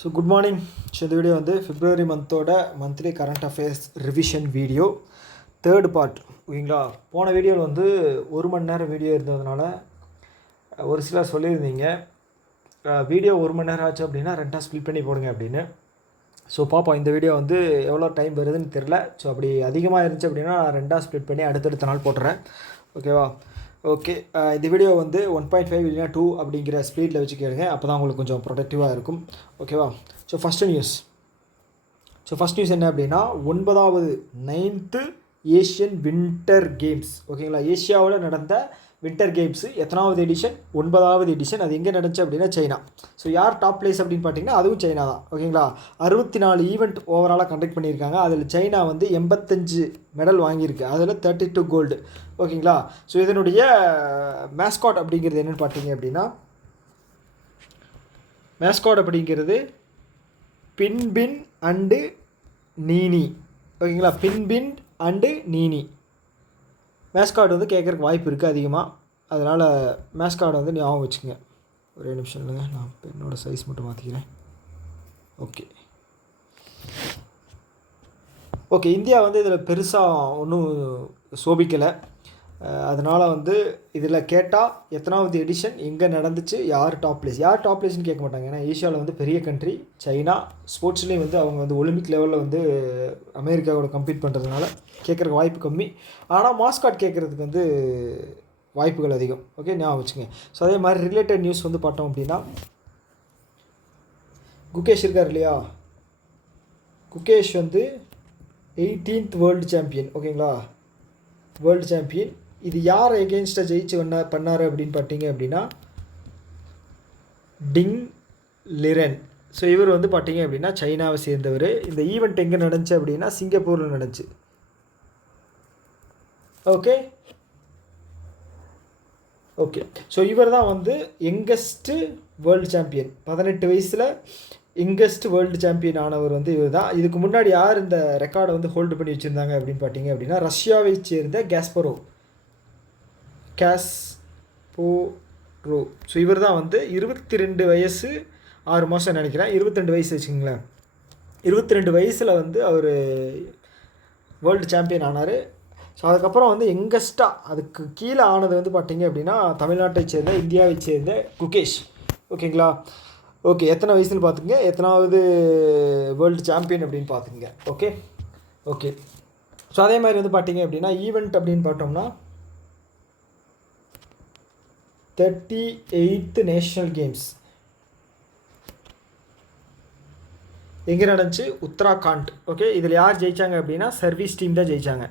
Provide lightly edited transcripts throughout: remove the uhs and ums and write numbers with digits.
So good morning. So இந்த video வந்து February மந்தோட monthly current affairs revision video third part. ஓகேங்களா? போன வீடியோவில் வந்து 1 மணி நேரம் வீடியோ இருந்ததுனால ஒரு சிலர் சொல்லியிருந்தீங்க வீடியோ 1 மணி நேரம் ஆச்சு அப்படின்னா ரெண்டாக ஸ்பிளிட் பண்ணி போடுங்க அப்படின்னு. ஸோ பார்ப்போம் இந்த வீடியோ வந்து எவ்வளோ டைம் வருதுன்னு தெரில. ஸோ அப்படி அதிகமாக இருந்துச்சு அப்படின்னா நான் ரெண்டாக ஸ்ப்ளிட் பண்ணி அடுத்தடுத்த நாள் போட்டுறேன். ஓகேவா? ஓகே, இந்த வீடியோ வந்து 1.5 இல்லைனா 2 அப்படிங்கிற ஸ்பீடில் வச்சு கேளுங்க. அப்போ தான் உங்களுக்கு கொஞ்சம் ப்ரொடக்டிவாக இருக்கும். ஓகேவா? ஸோ ஃபஸ்ட்டு நியூஸ் என்ன அப்படின்னா 9th ஏஷியன் வின்டர் கேம்ஸ். ஓகேங்களா? ஏஷியாவில் நடந்த வின்டர் கேம்ஸு எத்தனாவது எடிஷன்? 9வது எடிஷன். அது எங்கே நடந்துச்சு அப்படின்னா சைனா. ஸோ யார் டாப் பிளேஸ் அப்படின்னு பார்த்தீங்கன்னா அதுவும் சைனா தான். ஓகேங்களா? 64 ஈவெண்ட் ஓவராலாக கண்டக்ட் பண்ணியிருக்காங்க. அதில் சைனா வந்து 85 மெடல் வாங்கியிருக்கு. அதில் 32 கோல்டு. ஓகேங்களா? ஸோ இதனுடைய மேஸ்காட் அப்படிங்கிறது என்னென்னு பார்த்தீங்க அப்படின்னா மேஸ்காட் அப்படிங்கிறது பின்பின் அண்டு நீனி. ஓகேங்களா? பின்பின் அண்டு நீனி மேஸ்கார்டு வந்து கேட்குறக்கு வாய்ப்பு இருக்குது அதிகமாக. அதனால் மேஸ்கார்டை வந்து ஞாபகம் வச்சுக்கோங்க. ஒரே நிமிஷம் இல்லைங்க, நான் என்னோடய சைஸ் மட்டும் மாற்றிக்கிறேன். ஓகே, இந்தியா வந்து இதில் பெருசாக ஒன்றும் சோபிக்கலை. அதனால் வந்து இதில் கேட்டால் எத்தனாவது எடிஷன், எங்கே நடந்துச்சு, யார் டாப் பிளேஸ்னு கேட்க மாட்டாங்க. ஏன்னா ஏஷியாவில் வந்து பெரிய கண்ட்ரி சைனா. ஸ்போர்ட்ஸ்லேயும் வந்து அவங்க வந்து ஒலிம்பிக் லெவலில் வந்து அமெரிக்காவோட கம்பீட் பண்ணுறதுனால கேட்குறக்கு வாய்ப்பு கம்மி. ஆனால் மாஸ்காட் கேட்குறதுக்கு வந்து வாய்ப்புகள் அதிகம். ஓகே, ஞாபகம் வச்சுங்க. ஸோ அதே மாதிரி ரிலேட்டட் நியூஸ் வந்து பார்த்தோம் அப்படின்னா குகேஷ் இருக்கார் இல்லையா? குகேஷ் வந்து 18th வேர்ல்டு சாம்பியன். ஓகேங்களா? World champion. இது யார் எகெயின்ஸ்டாக ஜெயிச்சு பண்ணார் அப்படின்னு பார்த்தீங்க அப்படின்னா டிங் லிரன். ஸோ இவர் வந்து பார்த்தீங்க அப்படின்னா சைனாவை சேர்ந்தவர். இந்த ஈவெண்ட் எங்கே நடந்துச்சு அப்படின்னா சிங்கப்பூரில் நடந்துச்சு. ஓகே, ஸோ இவர் தான் வந்து யங்கஸ்ட்டு வேர்ல்டு சாம்பியன். 18 வயசில் யங்கஸ்ட் வேர்ல்டு சாம்பியன் ஆனவர் வந்து இவர் தான். இதுக்கு முன்னாடி யார் இந்த ரெக்கார்டை வந்து ஹோல்டு பண்ணி வச்சுருந்தாங்க அப்படின்னு பார்த்தீங்க அப்படின்னா ரஷ்யாவை சேர்ந்த கேஸ்பரோ. ஸோ இவர் தான் வந்து 22 வயசு 6 மாதம் நினைக்கிறேன். 22 வயசு வச்சுங்களேன். 22 வயசில் வந்து அவர் வேர்ல்டு சாம்பியன் ஆனார். ஸோ அதுக்கப்புறம் வந்து யங்கஸ்ட்டாக அதுக்கு கீழே ஆனது வந்து பார்த்தீங்க அப்படின்னா தமிழ்நாட்டை சேர்ந்த இந்தியாவை சேர்ந்த குகேஷ். ஓகேங்களா? ஓகே, எத்தனை வயசுன்னு பார்த்துங்க, எத்தனாவது வேர்ல்டு சாம்பியன் அப்படின்னு பார்த்துங்க. ஓகே. ஸோ அதே மாதிரி வந்து பார்த்தீங்க அப்படின்னா ஈவெண்ட் அப்படின்னு பார்த்தோம்னா 38th நேஷ்னல் கேம்ஸ் எங்கே நடந்துச்சு? உத்தராகண்ட். ஓகே, இதில் யார் ஜெயித்தாங்க அப்படின்னா சர்வீஸ் டீம் தான் ஜெயித்தாங்க.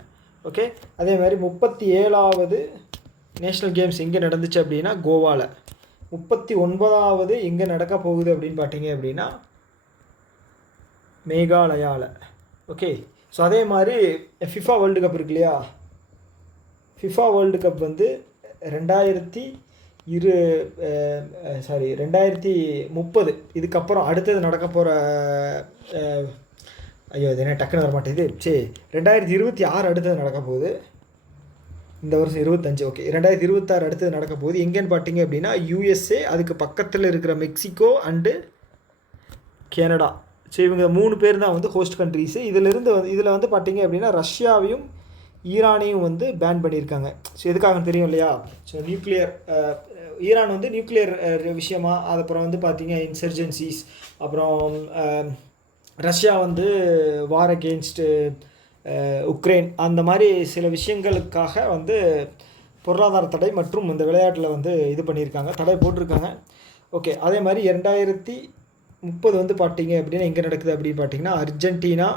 ஓகே, அதே மாதிரி 37வது நேஷ்னல் கேம்ஸ் எங்கே நடந்துச்சு அப்படின்னா கோவாவில். 39வது எங்கே நடக்க போகுது அப்படின்னு பார்த்தீங்க அப்படின்னா மேகாலயாவில். ஓகே, ஸோ அதே மாதிரி ஃபிஃபா வேர்ல்டு கப் இருக்கு இல்லையா? ஃபிஃபா வேர்ல்டு கப் வந்து 2030 இதுக்கப்புறம் அடுத்தது நடக்க போகிற இது என்ன டக்குன்னு வர மாட்டேது. சரி, 2026 அடுத்தது நடக்க போகுது. இந்த வருஷம் 25. ஓகே, 2026 அடுத்தது நடக்க போகுது. எங்கேன்னு பார்த்தீங்க அப்படின்னா USA, அதுக்கு பக்கத்தில் இருக்கிற மெக்சிகோ அண்டு கனடா. ஸோ இவங்க 3 பேர் தான் வந்து ஹோஸ்ட் கண்ட்ரிஸு. இதில் வந்து பார்த்தீங்க அப்படின்னா ரஷ்யாவையும் ஈரானையும் வந்து பேன் பண்ணியிருக்காங்க. ஸோ எதுக்காக தெரியும் இல்லையா? ஸோ நியூக்ளியர் ஈரான் வந்து நியூக்ளியர் விஷயமா, அதுக்கப்புறம் வந்து பார்த்தீங்க இன்சர்ஜென்சிஸ், அப்புறம் ரஷ்யா வந்து வார் அகெயின்ஸ்டு உக்ரைன், அந்த மாதிரி சில விஷயங்களுக்காக வந்து பொருளாதார தடை மற்றும் இந்த விளையாட்டில் வந்து இது பண்ணியிருக்காங்க, தடை போட்டிருக்காங்க. ஓகே, அதே மாதிரி 2030 வந்து பார்த்தீங்க அப்படின்னா எங்கே நடக்குது அப்படின்னு பார்த்தீங்கன்னா அர்ஜென்டினா,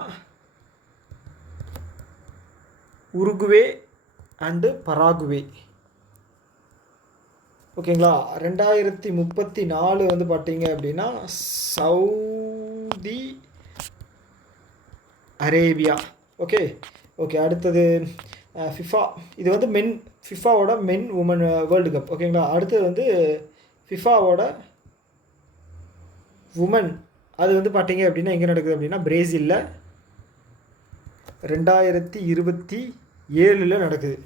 உருகுவே அண்டு பராகுவே. ஓகேங்களா? 2034 வந்து பார்த்தீங்க அப்படின்னா சவுதி அரேபியா. ஓகே, அடுத்தது ஃபிஃபா. இது வந்து ஃபிஃபாவோட மென் உமன் வேர்ல்டு கப். ஓகேங்களா? அடுத்தது வந்து ஃபிஃபாவோட உமன். அது வந்து பார்த்தீங்க அப்படின்னா எங்கே நடக்குது அப்படின்னா பிரேசிலில் 2027 நடக்குது.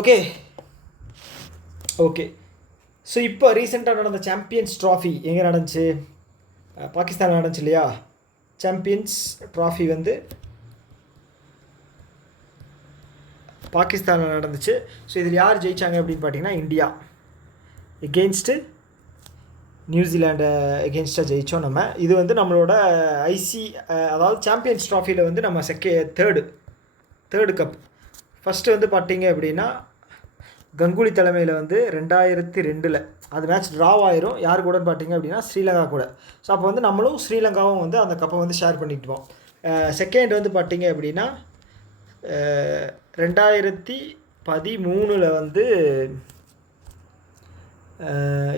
ஓகே, ஸோ இப்போ ரீசெண்டாக நடந்த சாம்பியன்ஸ் ட்ராஃபி எங்கே நடந்துச்சு? பாகிஸ்தான் நடந்துச்சு இல்லையா, சாம்பியன்ஸ் ட்ராஃபி வந்து பாகிஸ்தானில் நடந்துச்சு. ஸோ இதில் யார் ஜெயித்தாங்க அப்படின்னு பார்த்தீங்கன்னா இந்தியா எகெயின்ஸ்ட்டு நியூசிலாண்டை எகெயின்ஸ்டாக ஜெயித்தோம் நம்ம. இது வந்து நம்மளோட அதாவது சாம்பியன்ஸ் ட்ராஃபியில் வந்து நம்ம தேர்டு கப். ஃபஸ்ட்டு வந்து பார்த்தீங்க அப்படின்னா கங்குலி தலைமையில் வந்து 2002 அது மேட்ச் ட்ராவ் ஆயிரும். யார் கூட பார்த்தீங்க அப்படின்னா ஸ்ரீலங்கா கூட. ஸோ அப்போ வந்து நம்மளும் ஸ்ரீலங்காவும் வந்து அந்த கப்பை வந்து ஷேர் பண்ணிக்கிட்டோம். செகண்ட் வந்து பார்த்தீங்க அப்படின்னா 2013 வந்து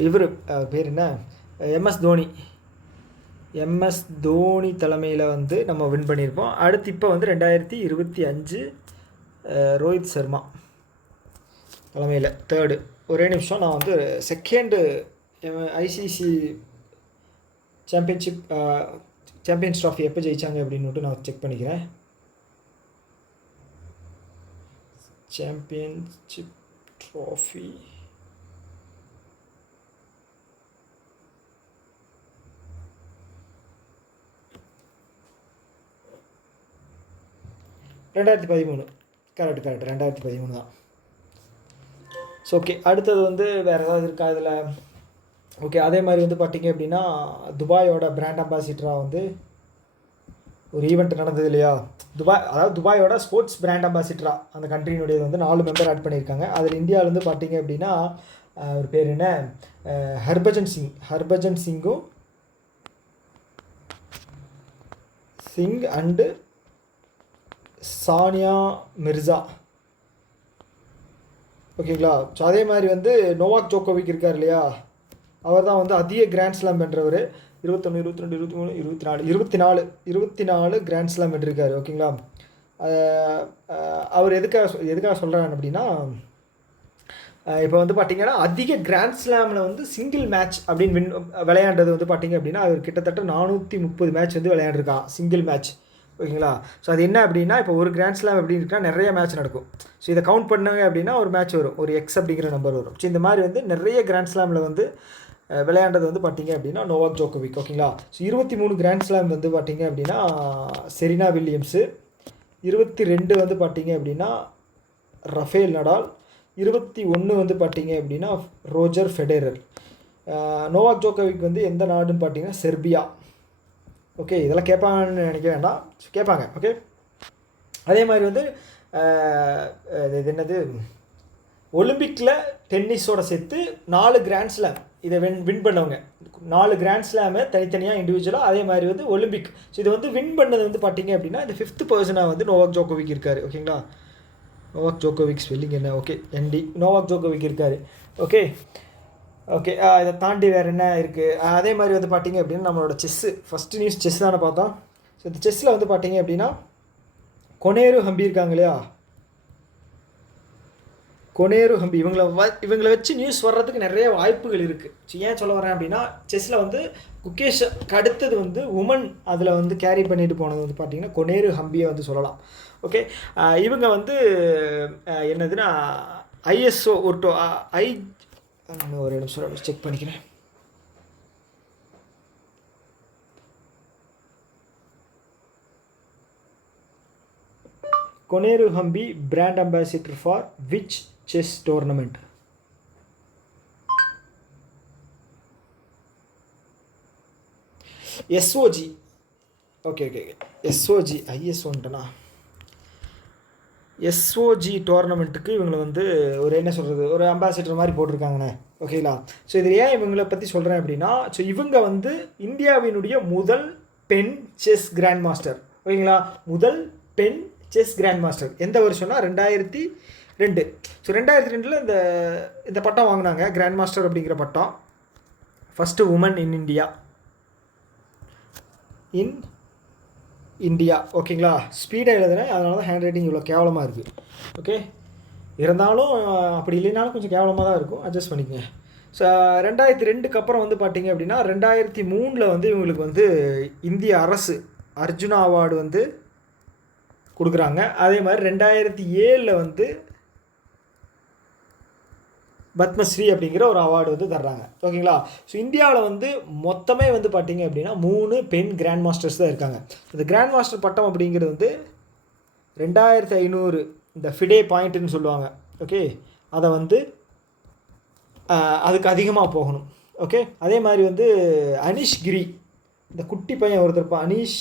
இவர் பேர் என்ன, எம்எஸ் தோனி தலைமையில் வந்து நம்ம வின் பண்ணியிருப்போம். அடுத்து இப்போ வந்து 2025 ரோஹித் சர்மா தலைமையில் தேர்டு. ஒரே நிமிஷம், நான் வந்து செகண்டு ஐசிசி சாம்பியன்ஸ் ட்ராஃபி எப்போ ஜெயித்தாங்க அப்படின்னு நான் செக் பண்ணிக்கிறேன். சாம்பியன்ஷிப் ட்ராஃபி கரெக்ட் 2013 தான். ஸோ ஓகே, அடுத்தது வந்து வேறு ஏதாவது இருக்கா இதில்? ஓகே, அதே மாதிரி வந்து பார்த்திங்க அப்படின்னா துபாயோட பிராண்ட் அம்பாசிடராக வந்து ஒரு ஈவெண்ட் நடந்தது இல்லையா, துபாயோட ஸ்போர்ட்ஸ் பிராண்ட் அம்பாசிடராக அந்த கண்ட்ரியினுடைய வந்து 4 மெம்பர் ஆட் பண்ணியிருக்காங்க. அதில் இந்தியாவிலேருந்து பார்த்திங்க அப்படின்னா ஒரு பேர் என்ன, ஹர்பஜன் சிங் அண்டு சானியா மிர்சா. ஓகேங்களா. ஸோ அதே மாதிரி வந்து நோவாக் ஜோக்கோவிக் இருக்கார் இல்லையா, அவர் தான் வந்து அதிக கிராண்ட் ஸ்லாம் வென்றவர். 21, 22, 23, 24 கிராண்ட் ஸ்லாம் வென்றிருக்காரு. ஓகேங்களா. அவர் எதுக்காக சொல்கிறாங்க அப்படின்னா, இப்போ வந்து பார்த்திங்கன்னா அதிக கிராண்ட் ஸ்லாமில் வந்து சிங்கிள் மேட்ச் அப்படின்னு விளையாண்டது வந்து பார்த்திங்க அப்படின்னா அவர் கிட்டத்தட்ட 430 மேட்ச் வந்து விளையாண்டுருக்கான் சிங்கிள் மேட்ச். ஓகேங்களா. ஸோ அது என்ன அப்படின்னா, இப்போ ஒரு கிராண்ட் ஸ்லாம் எப்படி இருக்குன்னா நிறைய மேட்ச் நடக்கும். ஸோ இதை கவுண்ட் பண்ணாங்க அப்படின்னா ஒரு மேட்ச் வரும், ஒரு எக்ஸ் அப்படிங்கிற நம்பர் வரும். ஸோ இந்த மாதிரி வந்து நிறைய கிராண்ட் ஸ்லாமில் வந்து விளையாண்டது வந்து பார்த்திங்க அப்படின்னா நோவாக் ஜோக்கோவிக். ஓகேங்களா. ஸோ 23 கிராண்ட் ஸ்லாம் வந்து பார்த்திங்க அப்படின்னா செரீனா வில்லியம்ஸு, 22 வந்து பார்த்திங்க அப்படின்னா ரஃபேல் நடால், 21 வந்து பார்த்திங்க அப்படின்னா ரோஜர் ஃபெடரர். நோவாக் ஜோக்கோவிக் வந்து எந்த நாடுன்னு பார்த்திங்கன்னா செர்பியா. ஓகே, இதெல்லாம் கேட்பாங்கன்னு நினைக்க வேண்டாம், கேட்பாங்க. ஓகே, அதே மாதிரி வந்து இது என்னது, ஒலிம்பிக்கில் டென்னிஸோட சேர்த்து 4 கிராண்ட் ஸ்லாம் இதை வின் பண்ணவங்க. 4 கிராண்ட் ஸ்லாமு தனித்தனியாக இண்டிவிஜுவலாக, அதே மாதிரி வந்து ஒலிம்பிக். ஸோ இதை வந்து வின் பண்ணது வந்து பார்த்திங்க அப்படின்னா இந்த 5th பர்சனாக வந்து நோவாக் ஜோக்கோவிக் இருக்கார். ஓகேங்களா. நோவாக் ஜோக்கோவிக் ஸ்பெல்லிங் என்ன, ஓகே நோவாக் ஜோக்கோவிக் இருக்கார். ஓகே, இதை தாண்டி வேறு என்ன இருக்குது? அதே மாதிரி வந்து பார்த்திங்க அப்படின்னா நம்மளோட ஃபஸ்ட்டு நியூஸ் செஸ் தானே பார்த்தோம். ஸோ இந்த செஸ்ஸில் வந்து பார்த்திங்க அப்படின்னா கொனேரு ஹம்பி இருக்காங்க இல்லையா, கொனேரு ஹம்பி இவங்களை வச்சு நியூஸ் வர்றதுக்கு நிறைய வாய்ப்புகள் இருக்குது. ஸோ ஏன் சொல்ல வரேன் அப்படின்னா, செஸ்ஸில் வந்து குகேஷுக்கு அடுத்தது வந்து உமன் அதில் வந்து கேரி பண்ணிட்டு போனது வந்து பார்த்திங்கன்னா கொனேரு ஹம்பியை வந்து சொல்லலாம். ஓகே, இவங்க வந்து என்னதுன்னா ஐஎஸ்ஓ ஒரு நிமிஷம் செக் பண்ணிக்கிறேன். Koneru Humpy brand ambassador for which chess tournament? SOG. Okay SOG ஐஎஸ்ஓன்ட்டனா எஸ்ஓஜி டோர்னமெண்ட்டுக்கு இவங்களை வந்து ஒரு என்ன சொல்கிறது, ஒரு அம்பாசிடர் மாதிரி போட்டிருக்காங்கண்ணே. ஓகேங்களா. ஸோ இது ஏன் இவங்களை பற்றி சொல்கிறேன் அப்படின்னா, ஸோ இவங்க வந்து இந்தியாவினுடைய முதல் பெண் செஸ் கிராண்ட் மாஸ்டர். ஓகேங்களா. முதல் பெண் செஸ் கிராண்ட் மாஸ்டர் எந்த வருஷம்னா 2002. ஸோ 2002 இந்த பட்டம் வாங்கினாங்க, கிராண்ட் மாஸ்டர் அப்படிங்கிற பட்டம். First woman in India. ஓகேங்களா. ஸ்பீடாக எழுதுனேன், அதனால தான் ஹேண்ட் ரைட்டிங் இவ்வளோ கேவலமாக இருக்குது. ஓகே, இருந்தாலும் அப்படி இல்லைனாலும் கொஞ்சம் கேவலமாக தான் இருக்கும், அட்ஜஸ்ட் பண்ணிக்கங்க. ஸோ 2002க்கு அப்புறம் வந்து பார்த்திங்க அப்படின்னா 2003 வந்து இவங்களுக்கு வந்து இந்திய அரசு அர்ஜுனா அவார்டு வந்து கொடுக்குறாங்க. அதே மாதிரி 2007 வந்து பத்மஸ்ரீ அப்படிங்கிற ஒரு அவார்டு வந்து தர்றாங்க. ஓகேங்களா? ஸோ இந்தியாவில் வந்து மொத்தமே வந்து பார்த்தீங்க அப்படின்னா 3 பெண் கிராண்ட் மாஸ்டர்ஸ் தான் இருக்காங்க. இந்த கிராண்ட் மாஸ்டர் பட்டம் அப்படிங்கிறது வந்து 2500 இந்த ஃபிடே பாயிண்ட்டுன்னு சொல்லுவாங்க. ஓகே, அதை வந்து அதுக்கு அதிகமாக போகணும். ஓகே, அதே மாதிரி வந்து அனீஷ் கிரி, இந்த குட்டி பையன் ஒருத்தர் இருப்பான், அனீஷ்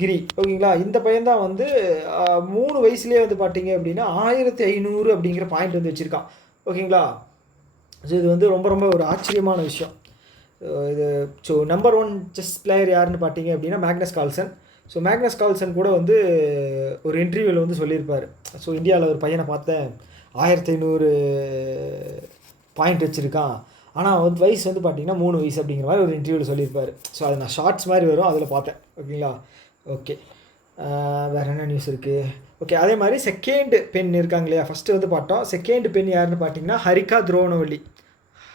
கிரி. ஓகேங்களா? இந்த பையன் தான் வந்து 3 வயசுலேயே வந்து பார்த்தீங்க அப்படின்னா 1500 அப்படிங்கிற பாயிண்ட் வந்து வச்சுருக்கான். ஓகேங்களா? ஸோ இது வந்து ரொம்ப ரொம்ப ஒரு ஆச்சரியமான விஷயம். இது ஸோ நம்பர் 1 செஸ் பிளேயர் யாருன்னு பார்த்தீங்க அப்படின்னா Magnus Carlsen. So Magnus Carlsen கூட வந்து ஒரு இன்டர்வியூவில் வந்து சொல்லியிருப்பார். ஸோ இந்தியாவில் ஒரு பையனை பார்த்தேன் 1500 பாயிண்ட் வச்சுருக்கான், ஆனால் வந்து வயசு வந்து பார்த்தீங்கன்னா 3 வயசு அப்படிங்கிற மாதிரி ஒரு இன்டர்வியூவில் சொல்லியிருப்பார். ஸோ அது நான் ஷார்ட்ஸ் மாதிரி வரும், அதில் பார்த்தேன். ஓகேங்களா? ஓகே, வேறு என்ன நியூஸ் இருக்குது? ஓகே, அதே மாதிரி செகண்ட் பெண் இருக்காங்க இல்லையா, ஃபஸ்ட்டு வந்து பார்த்தோம். செகண்ட் பெண் யாருன்னு பார்த்தீங்கன்னா ஹரிகா துரோணவல்லி.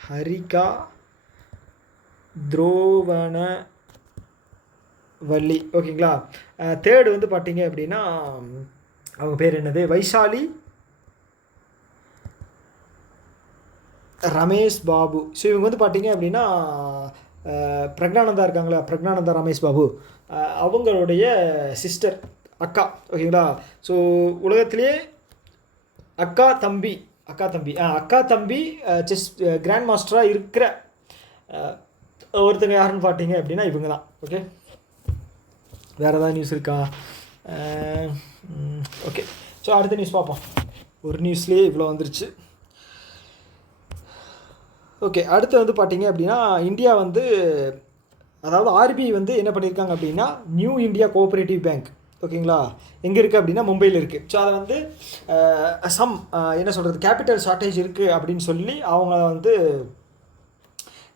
ஹரிகா துரோவணவல்லி. ஓகேங்களா? தேர்டு வந்து பார்த்தீங்க அப்படின்னா அவங்க பேர் என்னது, வைஷாலி ரமேஷ் பாபு. ஸோ இவங்க வந்து பார்த்தீங்க அப்படின்னா பிரக்னானந்தா இருக்காங்களா, பிரக்னானந்தா ரமேஷ் பாபு, அவங்களுடைய சிஸ்டர், அக்கா. ஓகேங்களா? ஸோ உலகத்திலே அக்கா தம்பி செஸ் கிராண்ட் மாஸ்டராக இருக்கிற ஒருத்தங்க யாருன்னு பார்த்தீங்க அப்படின்னா இவங்க தான். ஓகே, வேறு ஏதாவது நியூஸ் இருக்கா? ஓகே, ஸோ அடுத்த நியூஸ் பார்ப்போம். ஒரு நியூஸ்லேயே இவ்வளோ வந்துருச்சு. ஓகே, அடுத்து வந்து பார்த்தீங்க அப்படின்னா இந்தியா வந்து, அதாவது ஆர்பிஐ வந்து என்ன பண்ணியிருக்காங்க அப்படின்னா நியூ இந்தியா கோஆப்ரேட்டிவ் பேங்க். ஓகேங்களா? எங்கே இருக்குது அப்படின்னா மும்பையில் இருக்குது. ஸோ அதை வந்து என்ன சொல்கிறது, கேபிட்டல் ஷார்ட்டேஜ் இருக்குது அப்படின்னு சொல்லி அவங்க வந்து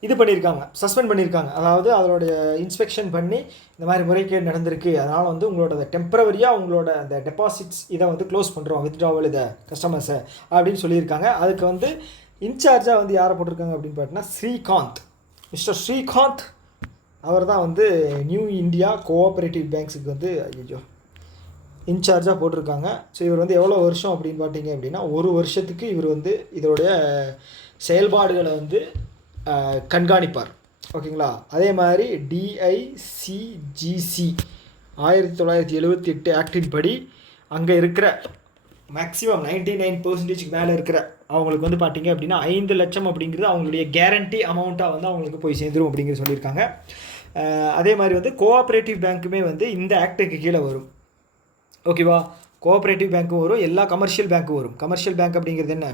இது பண்ணியிருக்காங்க, சஸ்பெண்ட் பண்ணியிருக்காங்க. அதாவது அதோடைய இன்ஸ்பெக்ஷன் பண்ணி இந்த மாதிரி முறைகேடு நடந்திருக்கு, அதனால் வந்து உங்களோட டெம்பரவரியாக உங்களோட அந்த டெபாசிட்ஸ் இதை வந்து க்ளோஸ் பண்ணுறோம், வித்ட்ராவல் இதை கஸ்டமர்ஸை அப்படின்னு சொல்லியிருக்காங்க. அதுக்கு வந்து இன்சார்ஜாக வந்து யாரை போட்டிருக்காங்க அப்படின்னு பார்த்தீங்கன்னா ஸ்ரீகாந்த், மிஸ்டர் ஸ்ரீகாந்த் அவர் தான் வந்து நியூ இந்தியா கோஆப்ரேட்டிவ் பேங்க்ஸுக்கு வந்து இன்சார்ஜாக போட்டிருக்காங்க. ஸோ இவர் வந்து எவ்வளோ வருஷம் அப்படின்னு பார்த்தீங்க அப்படின்னா 1 வருஷத்துக்கு இவர் வந்து இதோடைய செயல்பாடுகளை வந்து கண்காணிப்பார். ஓகேங்களா? அதே மாதிரி DICGC 1978 ஆக்டின் படி அங்கே இருக்கிற மேக்ஸிமம் 99% மேலே இருக்கிற அவங்களுக்கு வந்து பார்த்தீங்க அப்படின்னா 5 லட்சம் அப்படிங்கிறது அவங்களுடைய கேரண்டி அமௌண்ட்டாக வந்து அவங்களுக்கு போய் சேர்ந்துடும் அப்படிங்கிறது சொல்லியிருக்காங்க. அதே மாதிரி வந்து கோஆப்ரேட்டிவ் பேங்க்குமே வந்து இந்த ஆக்டுக்கு கீழே வரும். ஓகேவா? கோஆப்ரேட்டிவ் பேங்க்கும் வரும், எல்லா கமர்ஷியல் பேங்க்கும் வரும். கமர்ஷியல் பேங்க் அப்படிங்கிறது என்ன,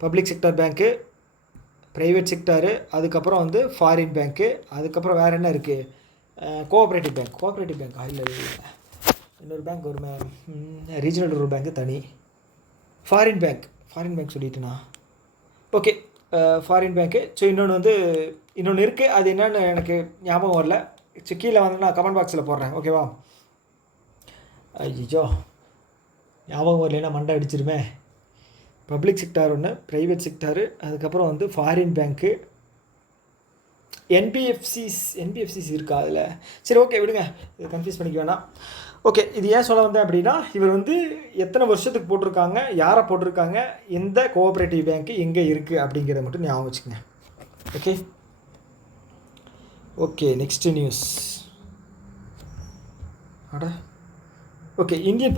பப்ளிக் செக்டர் பேங்க்கு, ப்ரைவேட் செக்டாரு, அதுக்கப்புறம் வந்து ஃபாரின் பேங்க்கு, அதுக்கப்புறம் வேறு என்ன இருக்குது, கோஆப்ரேட்டிவ் பேங்க் இல்லை இன்னொரு பேங்க் வருமே, ரீஜனல் ரூரல் பேங்க்கு தனி, ஃபாரின் பேங்க் சொல்லிட்டுண்ணா. ஓகே, ஃபாரின் பேங்க்கு. ஸோ இன்னொன்று இருக்குது, அது என்னென்னு எனக்கு ஞாபகம் வரல. ஸோ கீழே வந்து நான் கமெண்ட் பாக்ஸில் போடுறேன். ஓகேவா? ஐயோ ஞாபகம் வரலைன்னா மண்டை அடிச்சிருமே. பப்ளிக் செக்டார் ஒன்று, ப்ரைவேட் செக்டாரு, அதுக்கப்புறம் வந்து ஃபாரின் பேங்க்கு, என்பிஎஃப்சிஸ் இருக்கா அதில்? சரி, ஓகே விடுங்க, இது கன்ஃபியூஸ் பண்ணிக்க வேணாம். ஓகே, இது ஏன் சொல்ல வந்தேன் அப்படின்னா இவர் வந்து எத்தனை வருஷத்துக்கு போட்டிருக்காங்க, யாரை போட்டிருக்காங்க, எந்த கோஆப்ரேட்டிவ் பேங்க்கு எங்கே இருக்குது அப்படிங்கிறத மட்டும் ஞாபகம் வச்சுக்கோங்க. Okay, next news. Okay, Indian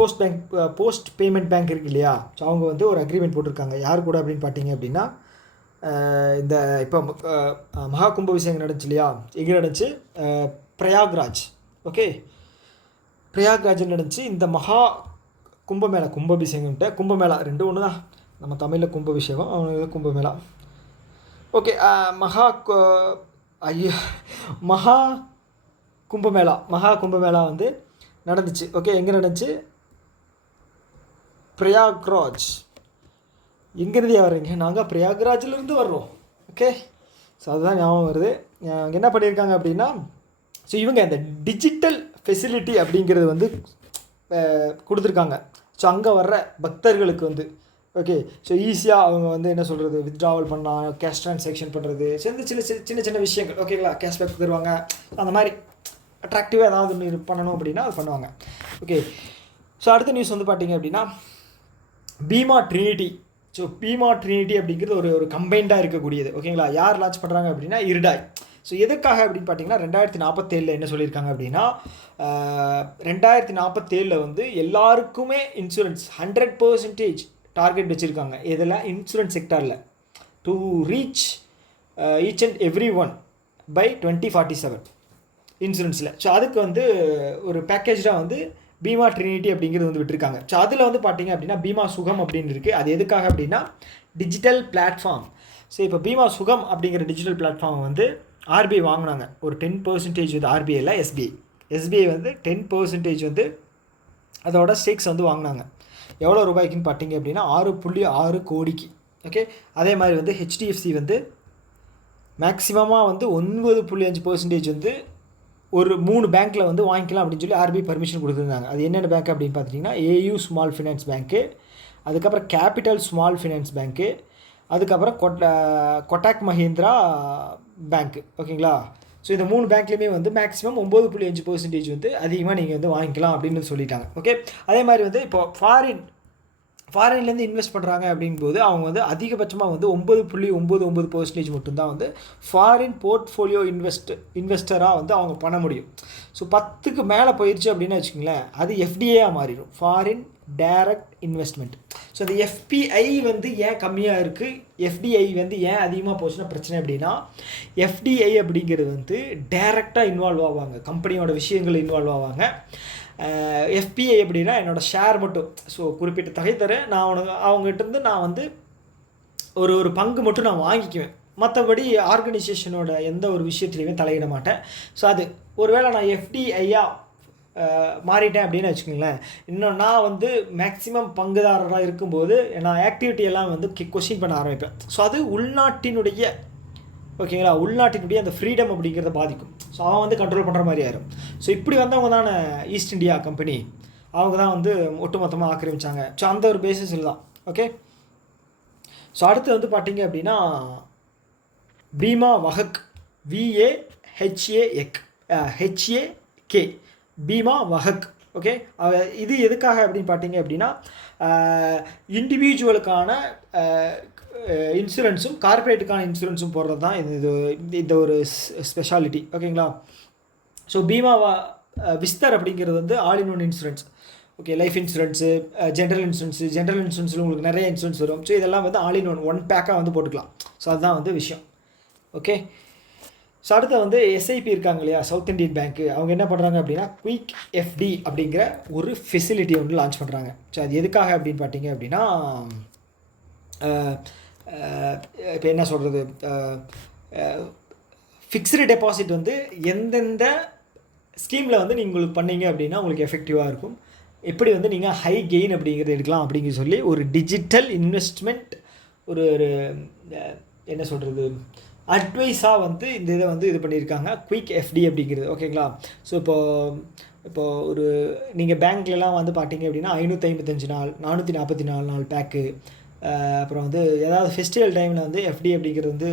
post payment bank இருக்கு இல்லையா, ஸோ அவங்க வந்து ஒரு அக்ரிமெண்ட் போட்டிருக்காங்க. யார் கூட அப்படின்னு பார்த்தீங்க அப்படின்னா இந்த இப்போ மகா கும்பாபிஷேகம் நடந்துச்சு இல்லையா, எங்கே நடந்துச்சு, பிரயாக்ராஜ். ஓகே, பிரயாக்ராஜில் நடந்துச்சு இந்த மகா கும்பாபிஷேகம்கிட்ட கும்பமேளா ரெண்டும் ஒன்று தான். நம்ம தமிழில் கும்பாபிஷேகம், அவங்க கும்பமேளா. ஓகே, மகா கும்பமேளா வந்து நடந்துச்சு. ஓகே, எங்கே நடந்துச்சு, பிரயாக்ராஜ். எங்கேருந்து வர்றீங்க, நாங்கள் பிரயாக்ராஜிலேருந்து வர்றோம். ஓகே, ஸோ அதுதான் ஞாபகம் வருது. என்ன பண்ணியிருக்காங்க அப்படின்னா, ஸோ இவங்க அந்த டிஜிட்டல் ஃபெசிலிட்டி அப்படிங்கிறது வந்து கொடுத்துருக்காங்க. ஸோ அங்கே வர்ற பக்தர்களுக்கு வந்து ஓகே, ஸோ ஈஸியாக அவங்க வந்து என்ன சொல்கிறது, வித்ட்ராவல் பண்ணலாம், கேஷ் ட்ரான்சாக்ஷன் பண்ணுறது, சேர்ந்து சின்ன விஷயங்கள். ஓகேங்களா? கேஷ்பேக் தருவாங்க, அந்த மாதிரி அட்ராக்டிவாக ஏதாவது ஒன்று பண்ணணும் அப்படின்னா அது பண்ணுவாங்க. ஓகே, ஸோ அடுத்த நியூஸ் வந்து பார்த்தீங்க அப்படின்னா Bima Trinity so Bima Trinity அப்படிங்கிறது ஒரு கம்பைண்டாக இருக்கக்கூடியது. ஓகேங்களா? யார் லான்ச் பண்ணுறாங்க அப்படின்னா இருடாய். ஸோ எதுக்காக அப்படின்னு பார்த்தீங்கன்னா 2047 என்ன சொல்லியிருக்காங்க அப்படின்னா 2047 வந்து எல்லாருக்குமே இன்சூரன்ஸ் 100% டார்கெட் வச்சுருக்காங்க. இதில் இன்சூரன்ஸ் செக்டாரில் to reach each and every one by 2047 இன்சூரன்ஸில். ஸோ அதுக்கு வந்து ஒரு பேக்கேஜாக வந்து பீமா ட்ரினிட்டி அப்படிங்கிறது வந்து விட்டுருக்காங்க. ஸோ அதில் வந்து பார்த்தீங்க அப்படின்னா பீமா சுகம் அப்படின்னு இருக்குது. அது எதுக்காக அப்படின்னா டிஜிட்டல் பிளாட்ஃபார்ம். ஸோ இப்போ பீமா சுகம் அப்படிங்கிற டிஜிட்டல் பிளாட்ஃபார்ம் வந்து ஆர்பிஐ வாங்கினாங்க. ஒரு 10% வந்து ஆர்பிஐயில் எஸ்பிஐ வந்து 10% வந்து அதோட ஸ்டேக்ஸ் வந்து வாங்கினாங்க. எவ்வளோ ரூபாய்க்குன்னு பார்த்தீங்க அப்படின்னா 6.6 கோடிக்கு. ஓகே, அதே மாதிரி வந்து ஹெச்டிஎஃப்சி வந்து மேக்ஸிமமாக வந்து 9.5% வந்து ஒரு 3 பேங்க்கில் வந்து வாங்கிக்கலாம் அப்படின்னு சொல்லி ஆர்பிஐ பர்மிஷன் கொடுத்துருந்தாங்க. அது என்னென்ன பேங்க் அப்படின்னு பார்த்துட்டிங்கன்னா ஏயு ஸ்மால் ஃபினான்ஸ் பேங்க்கு, அதுக்கப்புறம் கேபிட்டல் ஸ்மால் ஃபினான்ஸ் பேங்க்கு, அதுக்கப்புறம் கொட்டாக் மஹிந்திரா பேங்க்கு. ஓகேங்களா? ஸோ இந்த 3 பேங்க்லேயுமே வந்து மேக்ஸிமம் 9.5% வந்து அதிகமாக நீங்கள் வந்து வாங்கிக்கலாம் அப்படின்னு சொல்லிட்டாங்க. ஓகே, அதே மாதிரி வந்து இப்போ ஃபாரின்லேருந்து இன்வெஸ்ட் பண்ணுறாங்க அப்படிங்கும்போது அவங்க வந்து அதிகபட்சமாக வந்து 9.99% மட்டும்தான் வந்து ஃபாரின் போர்ட்ஃபோலியோ இன்வெஸ்டராக வந்து அவங்க பண்ண முடியும். ஸோ 10க்கு மேலே போயிடுச்சு அப்படின்னு வச்சுக்கோங்களேன், அது எஃப்டிஐயாக மாறிடும், ஃபாரின் டைரக்ட் இன்வெஸ்ட்மெண்ட். ஸோ அந்த எஃபிஐ வந்து ஏன் கம்மியாக இருக்குது, எஃப்டிஐ வந்து ஏன் அதிகமாக போச்சுன்னா பிரச்சனை அப்படின்னா எஃப்டிஐ அப்படிங்கிறது வந்து டைரெக்டாக இன்வால்வ் ஆவாங்க, கம்பெனியோட விஷயங்கள் இன்வால்வ் ஆவாங்க. எஃபிஐ அப்படின்னா என்னோடய ஷேர் மட்டும், ஸோ குறிப்பிட்ட தொகை தரேன், நான் அவங்ககிட்டருந்து நான் வந்து ஒரு பங்கு மட்டும் நான் வாங்கிக்குவேன், மற்றபடி ஆர்கனைசேஷனோட எந்த ஒரு விஷயத்துலையுமே தலையிட மாட்டேன். ஸோ அது ஒருவேளை நான் எஃப்டிஐயாக மாறிட்டேன் அப்படின்னு வச்சுக்கோங்களேன், இன்னும் நான் வந்து மேக்ஸிமம் பங்குதாரராக இருக்கும்போது நான் ஆக்டிவிட்டி எல்லாம் வந்து கொஸ்டின் பண்ண ஆரம்பிப்பேன். ஸோ அது உள்நாட்டினுடைய உள்நாட்டினுடைய அந்த ஃப்ரீடம் அப்படிங்கிறத பாதிக்கும். ஸோ அவன் வந்து கண்ட்ரோல் பண்ணுற மாதிரி ஆயிரும். ஸோ இப்படி வந்தவங்க தானே ஈஸ்ட் இந்தியா கம்பெனி, அவங்க தான் வந்து ஒட்டுமொத்தமாக ஆக்கிரமிச்சாங்க. ஸோ அந்த ஒரு பேசிஸில் தான். ஓகே, ஸோ அடுத்து வந்து பார்த்தீங்க அப்படின்னா பீமா வஹக், VAHAK பீமா வஹக். ஓகே, இது எதுக்காக அப்படின்னு பார்த்தீங்க அப்படின்னா இண்டிவிஜுவலுக்கான இன்சூரன்ஸும் கார்பரேட்டுக்கான இன்சூரன்ஸும் போடுறது தான் இந்த ஒரு ஸ்பெஷாலிட்டி. ஓகேங்களா? ஸோ பீமா விஸ்தர் அப்படிங்கிறது வந்து all in one insurance. Okay, life insurance, general இன்சூரன்ஸில் உங்களுக்கு நிறைய இன்சூரன்ஸ் வரும். ஸோ இதெல்லாம் வந்து ஆல் இன் ஒன் பேக்காக வந்து போட்டுக்கலாம். ஸோ அதுதான் வந்து விஷயம். ஓகே, ஸோ அடுத்து வந்து எஸ்ஐபி இருக்காங்க இல்லையா, சவுத் இண்டியன் பேங்க்கு, அவங்க என்ன பண்ணுறாங்க அப்படின்னா குயிக் எஃப்டி அப்படிங்கிற ஒரு ஃபெசிலிட்டி வந்து லான்ச் பண்ணுறாங்க. ஸோ அது எதுக்காக அப்படின்னு பார்த்தீங்க அப்படின்னா இப்போ என்ன சொல்கிறது, ஃபிக்ஸ்டு டெபாசிட் வந்து எந்தெந்த ஸ்கீமில் வந்து நீங்கள் உங்களுக்கு பண்ணீங்க அப்படின்னா உங்களுக்கு எஃபெக்டிவாக இருக்கும், எப்படி வந்து நீங்கள் ஹை கெயின் அப்படிங்கிறது எடுக்கலாம் அப்படிங்கிற சொல்லி ஒரு டிஜிட்டல் இன்வெஸ்ட்மெண்ட் ஒரு என்ன சொல்கிறது அட்வைஸாக வந்து இந்த இதை வந்து இது பண்ணியிருக்காங்க, குயிக் எஃப்டி அப்படிங்கிறது. ஓகேங்களா? ஸோ இப்போது ஒரு நீங்கள் பேங்க்லலாம் வந்து பார்த்தீங்க அப்படின்னா 555 நாள் 444 நாள் பேக்கு, அப்புறம் வந்து ஏதாவது ஃபெஸ்டிவல் டைமில் வந்து எஃப்டி அப்படிங்கிறது வந்து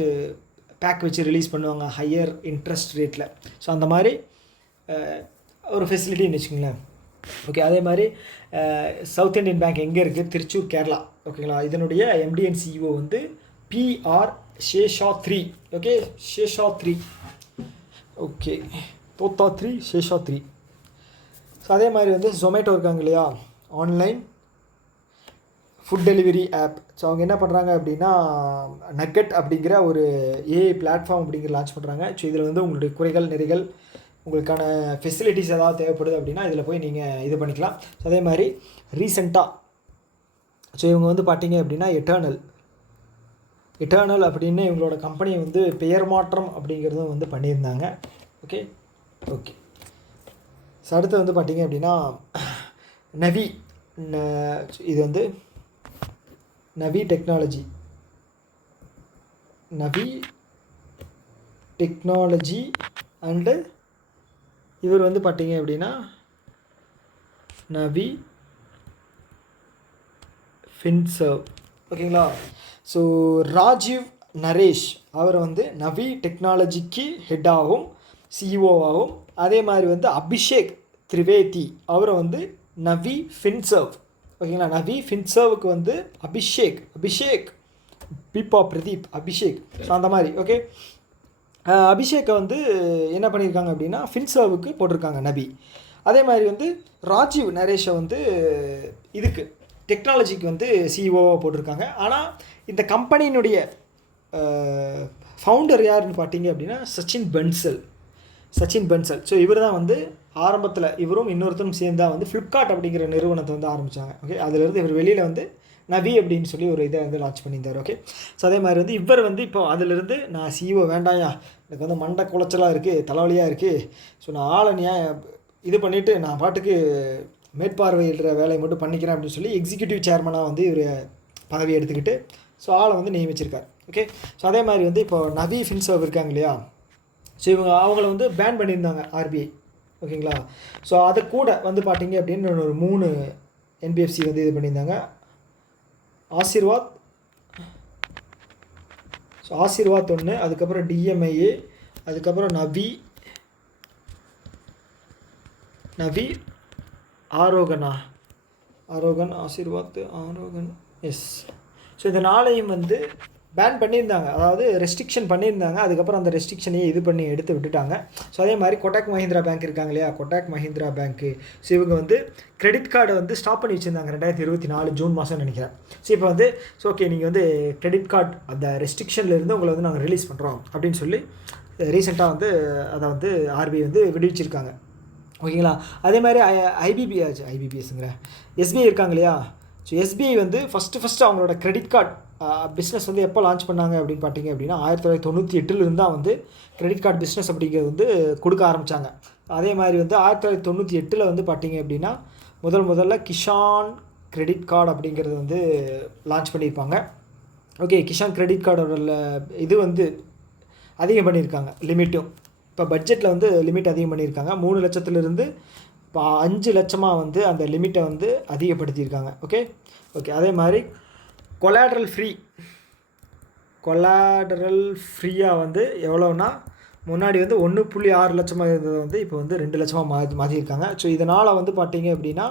பேக் வச்சு ரிலீஸ் பண்ணுவாங்க ஹையர் இன்ட்ரெஸ்ட் ரேட்டில். ஸோ அந்த மாதிரி ஒரு ஃபெசிலிட்டின்னு வச்சுக்கோங்களேன். ஓகே, அதே மாதிரி சவுத் இண்டியன் பேங்க் எங்கே இருக்குது, திருச்சூர், கேரளா. ஓகேங்களா? இதனுடைய MD and CEO வந்து PR Seshadri. Okay, Seshadri. Okay, Thothadri Seshadri. So அதே மாதிரி வந்து ஜொமேட்டோ இருக்காங்க இல்லையா, online food delivery app. So அவங்க என்ன பண்ணுறாங்க அப்படின்னா நக்கட் அப்படிங்கிற ஒரு ஏஐ பிளாட்ஃபார்ம் அப்படிங்கிற லான்ச் பண்ணுறாங்க. ஸோ இதில் வந்து உங்களுடைய குறைகள் நிறைகள் உங்களுக்கான ஃபெசிலிட்டிஸ் ஏதாவது தேவைப்படுது அப்படின்னா இதில் போய் நீங்கள் இது பண்ணிக்கலாம். ஸோ அதே மாதிரி ரீசெண்டாக ஸோ இவங்க வந்து பார்த்தீங்க அப்படின்னா எட்டர்னல் அப்படின்னு இவங்களோட கம்பெனியை வந்து பெயர் மாற்றம் அப்படிங்கிறதும் வந்து பண்ணியிருந்தாங்க. ஓகே, ஸோ அடுத்து வந்து பார்த்தீங்க அப்படின்னா நவி, இது வந்து நவி டெக்னாலஜி அண்டு இவர் வந்து பார்த்தீங்க அப்படின்னா நவி ஃபின்சர்வ். ஓகேங்களா? ஸோ ராஜீவ் நரேஷ் அவரை வந்து நவி டெக்னாலஜிக்கு ஹெட்டாகவும் சிஇஓவாகவும், அதே மாதிரி வந்து அபிஷேக் திரிவேதி அவரை வந்து நவி ஃபின்சர்வ் ஓகேங்களா. நவி ஃபின்சர்வுக்கு வந்து அபிஷேக் பீப்பா பிரதீப் அபிஷேக். ஸோ அந்த மாதிரி ஓகே. அபிஷேக்கை வந்து என்ன பண்ணியிருக்காங்க அப்படின்னா ஃபின்சர்வுக்கு போட்டிருக்காங்க நபி. அதே மாதிரி வந்து ராஜீவ் நரேஷை வந்து இதுக்கு டெக்னாலஜிக்கு வந்து சிஇஓவாக போட்டிருக்காங்க. ஆனால் இந்த கம்பெனியினுடைய ஃபவுண்டர் யாருன்னு பார்த்தீங்க அப்படின்னா சச்சின் பன்சல். ஸோ இவர் தான் வந்து ஆரம்பத்தில் இவரும் இன்னொருத்தரும் சேர்ந்தா வந்து ஃப்ளிப்கார்ட் அப்படிங்கிற நிறுவனத்தை வந்து ஆரம்பித்தாங்க. ஓகே, அதிலிருந்து இவர் வெளியில் வந்து நவி அப்படின்னு சொல்லி ஒரு இதை வந்து லான்ச் பண்ணியிருந்தார். ஓகே, ஸோ அதே மாதிரி வந்து இவர் வந்து இப்போ அதிலிருந்து நான் சிஇஓ வேண்டாயா, எனக்கு வந்து மண்டை குளைச்சலாக இருக்குது, தலைவலியாக இருக்குது, ஸோ நான் ஆளை இது பண்ணிவிட்டு நான் பாட்டுக்கு மேற்பார்வையிடுற வேலையை மட்டும் பண்ணிக்கிறேன் அப்படின்னு சொல்லி எக்ஸிக்யூட்டிவ் சேர்மனாக வந்து இவர் பதவி எடுத்துக்கிட்டு ஸோ ஆளை வந்து நியமிச்சிருக்கார். ஓகே, ஸோ அதே மாதிரி வந்து இப்போ நவி ஃபின்சர்வ் இருக்காங்க இல்லையா, ஸோ அவங்கள வந்து பேன் பண்ணியிருந்தாங்க ஆர்பிஐ. ஓகேங்களா. ஸோ அதை கூட வந்து பார்த்தீங்க அப்படின்னு ஒரு 3 என்பிஎஃப்சி வந்து இது பண்ணியிருந்தாங்க. ஆசீர்வாத் ஒன்று, அதுக்கப்புறம் டிஎம்ஐஏ, அதுக்கப்புறம் நவி ஆரோகன் எஸ். ஸோ இந்த 4ஐயும் வந்து பேன் பண்ணியிருந்தாங்க, அதாவது ரெஸ்ட்ரிக்ஷன் பண்ணியிருந்தாங்க. அதுக்கப்புறம் அந்த ரெஸ்ட்ரிக்ஷனையே இது பண்ணி எடுத்து விட்டுட்டாங்க. ஸோ அதே மாதிரி கொட்டாக் மஹிந்திரா பேங்க் இருக்காங்க இல்லையா, கொட்டாக் மஹிந்திரா பேங்க்கு. ஸோ இவங்க வந்து கிரெடிட் கார்டை வந்து ஸ்டாப் பண்ணி வச்சுருந்தாங்க 2024 ஜூன் மாதம் நினைக்கிறேன். ஸோ இப்போ வந்து ஸோ ஓகே நீங்கள் வந்து கிரெடிட் கார்டு அந்த ரெஸ்ட்ரிக்ஷன்லேருந்து உங்களை வந்து நாங்கள் ரிலீஸ் பண்ணுறோம் அப்படின்னு சொல்லி ரீசெண்டாக வந்து அதை வந்து ஆர்பிஐ வந்து விடுவிச்சிருக்காங்க. ஓகேங்களா. அதே மாதிரி ஐபிபிஎஸ்ங்கிற எஸ்பிஐ இருக்காங்க இல்லையா. ஸோ எஸ்பிஐ வந்து ஃபஸ்ட்டு அவங்களோட கிரெடிட் கார்டு பிஸ்னஸ் வந்து எப்போ லான்ச் பண்ணாங்க அப்படின்னு பார்த்தீங்க அப்படின்னா 1998 தான் வந்து கிரெடிட் கார்டு பிஸ்னஸ் அப்படிங்கிறது வந்து கொடுக்க ஆரம்பித்தாங்க. அதே மாதிரி வந்து 1998 வந்து பார்த்தீங்க அப்படின்னா முதல்ல கிஷான் கிரெடிட் கார்டு அப்படிங்கிறது வந்து லான்ச் பண்ணியிருப்பாங்க. ஓகே, கிஷான் கிரெடிட் கார்டோட இது வந்து அதிகம் பண்ணியிருக்காங்க லிமிட்டும். இப்போ பட்ஜெட்டில் வந்து லிமிட் அதிகம் பண்ணியிருக்காங்க. 3 லட்சத்துலேருந்து இப்போ 5 லட்சமாக வந்து அந்த லிமிட்டை வந்து அதிகப்படுத்தியிருக்காங்க. ஓகே, அதே மாதிரி கொலாட்ரல் ஃப்ரீயாக வந்து எவ்வளோன்னா முன்னாடி வந்து 1.6 லட்சமாக இருந்தது வந்து இப்போ வந்து 2 லட்சமாக மாற்றியிருக்காங்க. ஸோ இதனால் வந்து பார்த்தீங்க அப்படின்னா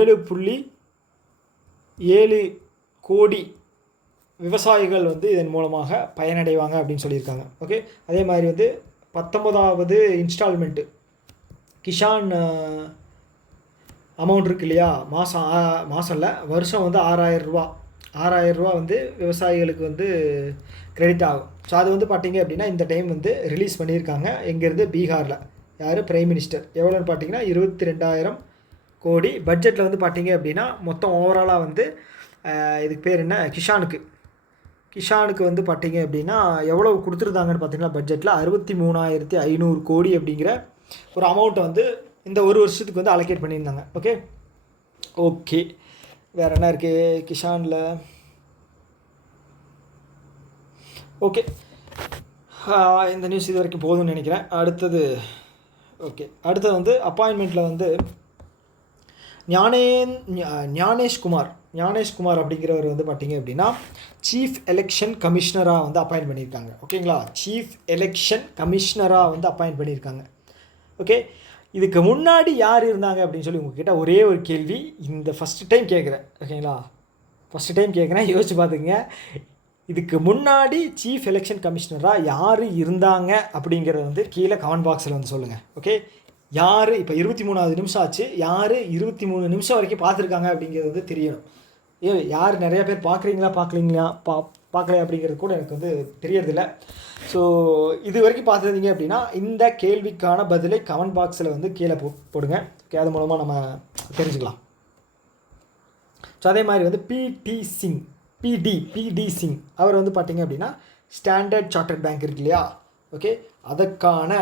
7.7 கோடி விவசாயிகள் வந்து இதன் மூலமாக பயனடைவாங்க அப்படின்னு சொல்லியிருக்காங்க. ஓகே, அதே மாதிரி வந்து 19வது இன்ஸ்டால்மெண்ட்டு கிஷான் அமௌண்ட் இருக்கு இல்லையா, மாதம் இல்லை வருஷம் வந்து 6,000 ரூபா வந்து விவசாயிகளுக்கு வந்து கிரெடிட் ஆகும். ஸோ அது வந்து பார்த்திங்க அப்படின்னா இந்த டைம் வந்து ரிலீஸ் பண்ணியிருக்காங்க. எங்கேருந்து, பீகாரில். யார், பிரைம் மினிஸ்டர். எவ்வளோன்னு பார்த்தீங்கன்னா 22,000 கோடி. பட்ஜெட்டில் வந்து பார்த்திங்க அப்படின்னா மொத்தம் ஓவராலாக வந்து இதுக்கு பேர் என்ன, கிஷானுக்கு வந்து பார்த்திங்க அப்படின்னா எவ்வளோ கொடுத்துருந்தாங்கன்னு பார்த்தீங்கன்னா பட்ஜெட்டில் 63,500 கோடி அப்படிங்கிற ஒரு அமௌண்ட்டை வந்து இந்த ஒரு வருஷத்துக்கு வந்து அலோகேட் பண்ணியிருந்தாங்க. ஓகே வேறு என்ன இருக்குது கிஷானில். ஓகே, இந்த நியூஸ் இது வரைக்கும் போதும்னு நினைக்கிறேன். அடுத்தது வந்து அப்பாயின்மெண்ட்டில் வந்து ஞானேஷ்குமார் அப்படிங்கிறவர் வந்து பார்த்திங்க அப்படின்னா சீஃப் எலெக்ஷன் கமிஷனராக வந்து அப்பாயின்ட் பண்ணியிருக்காங்க. ஓகேங்களா, சீஃப் எலெக்ஷன் கமிஷனராக வந்து அப்பாயின்ட் பண்ணியிருக்காங்க. ஓகே, இதுக்கு முன்னாடி யார் இருந்தாங்க அப்படின்னு சொல்லி உங்கள்கிட்ட ஒரே ஒரு கேள்வி இந்த ஃபஸ்ட்டு டைம் கேட்குறேன். ஓகேங்களா, யோசிச்சு பார்த்துங்க. இதுக்கு முன்னாடி சீஃப் எலெக்ஷன் கமிஷனராக யார் இருந்தாங்க அப்படிங்கிறத வந்து கீழே கமெண்ட் பாக்ஸில் வந்து சொல்லுங்கள். ஓகே, யார் இப்போ 23வது நிமிஷம் ஆச்சு, யார் 23 நிமிஷம் வரைக்கும் பார்த்துருக்காங்க அப்படிங்கிறது வந்து தெரியணும். யார் நிறைய பேர் பார்க்கலையா அப்படிங்கிறது கூட எனக்கு வந்து தெரியறதில்ல. ஸோ இது வரைக்கும் பார்த்துருந்தீங்க அப்படின்னா இந்த கேள்விக்கான பதிலை கமெண்ட் பாக்ஸில் வந்து கீழே போடுங்க. ஓகே, அது மூலமாக நம்ம தெரிஞ்சுக்கலாம். ஸோ அதே மாதிரி வந்து பிடி சிங் அவர் வந்து பார்த்திங்க அப்படின்னா ஸ்டாண்டர்ட் சார்ட்டர்ட் பேங்க் இருக்கு இல்லையா. ஓகே, அதற்கான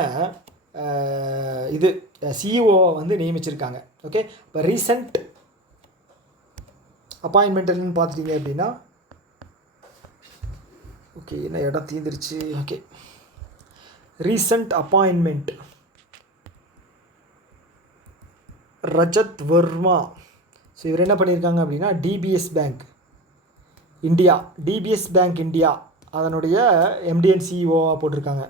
இது சிஇஓ வந்து நியமிச்சிருக்காங்க. ஓகே, இப்போ ரீசன்ட் அப்பாயின்மெண்ட்டுன்னு பார்த்துட்டிங்க அப்படின்னா ஓகே என்ன இடம் தீர்ந்துருச்சு. Okay, recent appointment Rajat Varma. So இவர் என்ன பண்ணியிருக்காங்க அப்படின்னா டிபிஎஸ் பேங்க் இந்தியா அதனுடைய எம்டிஎன் சிஇஓவாக போட்டிருக்காங்க.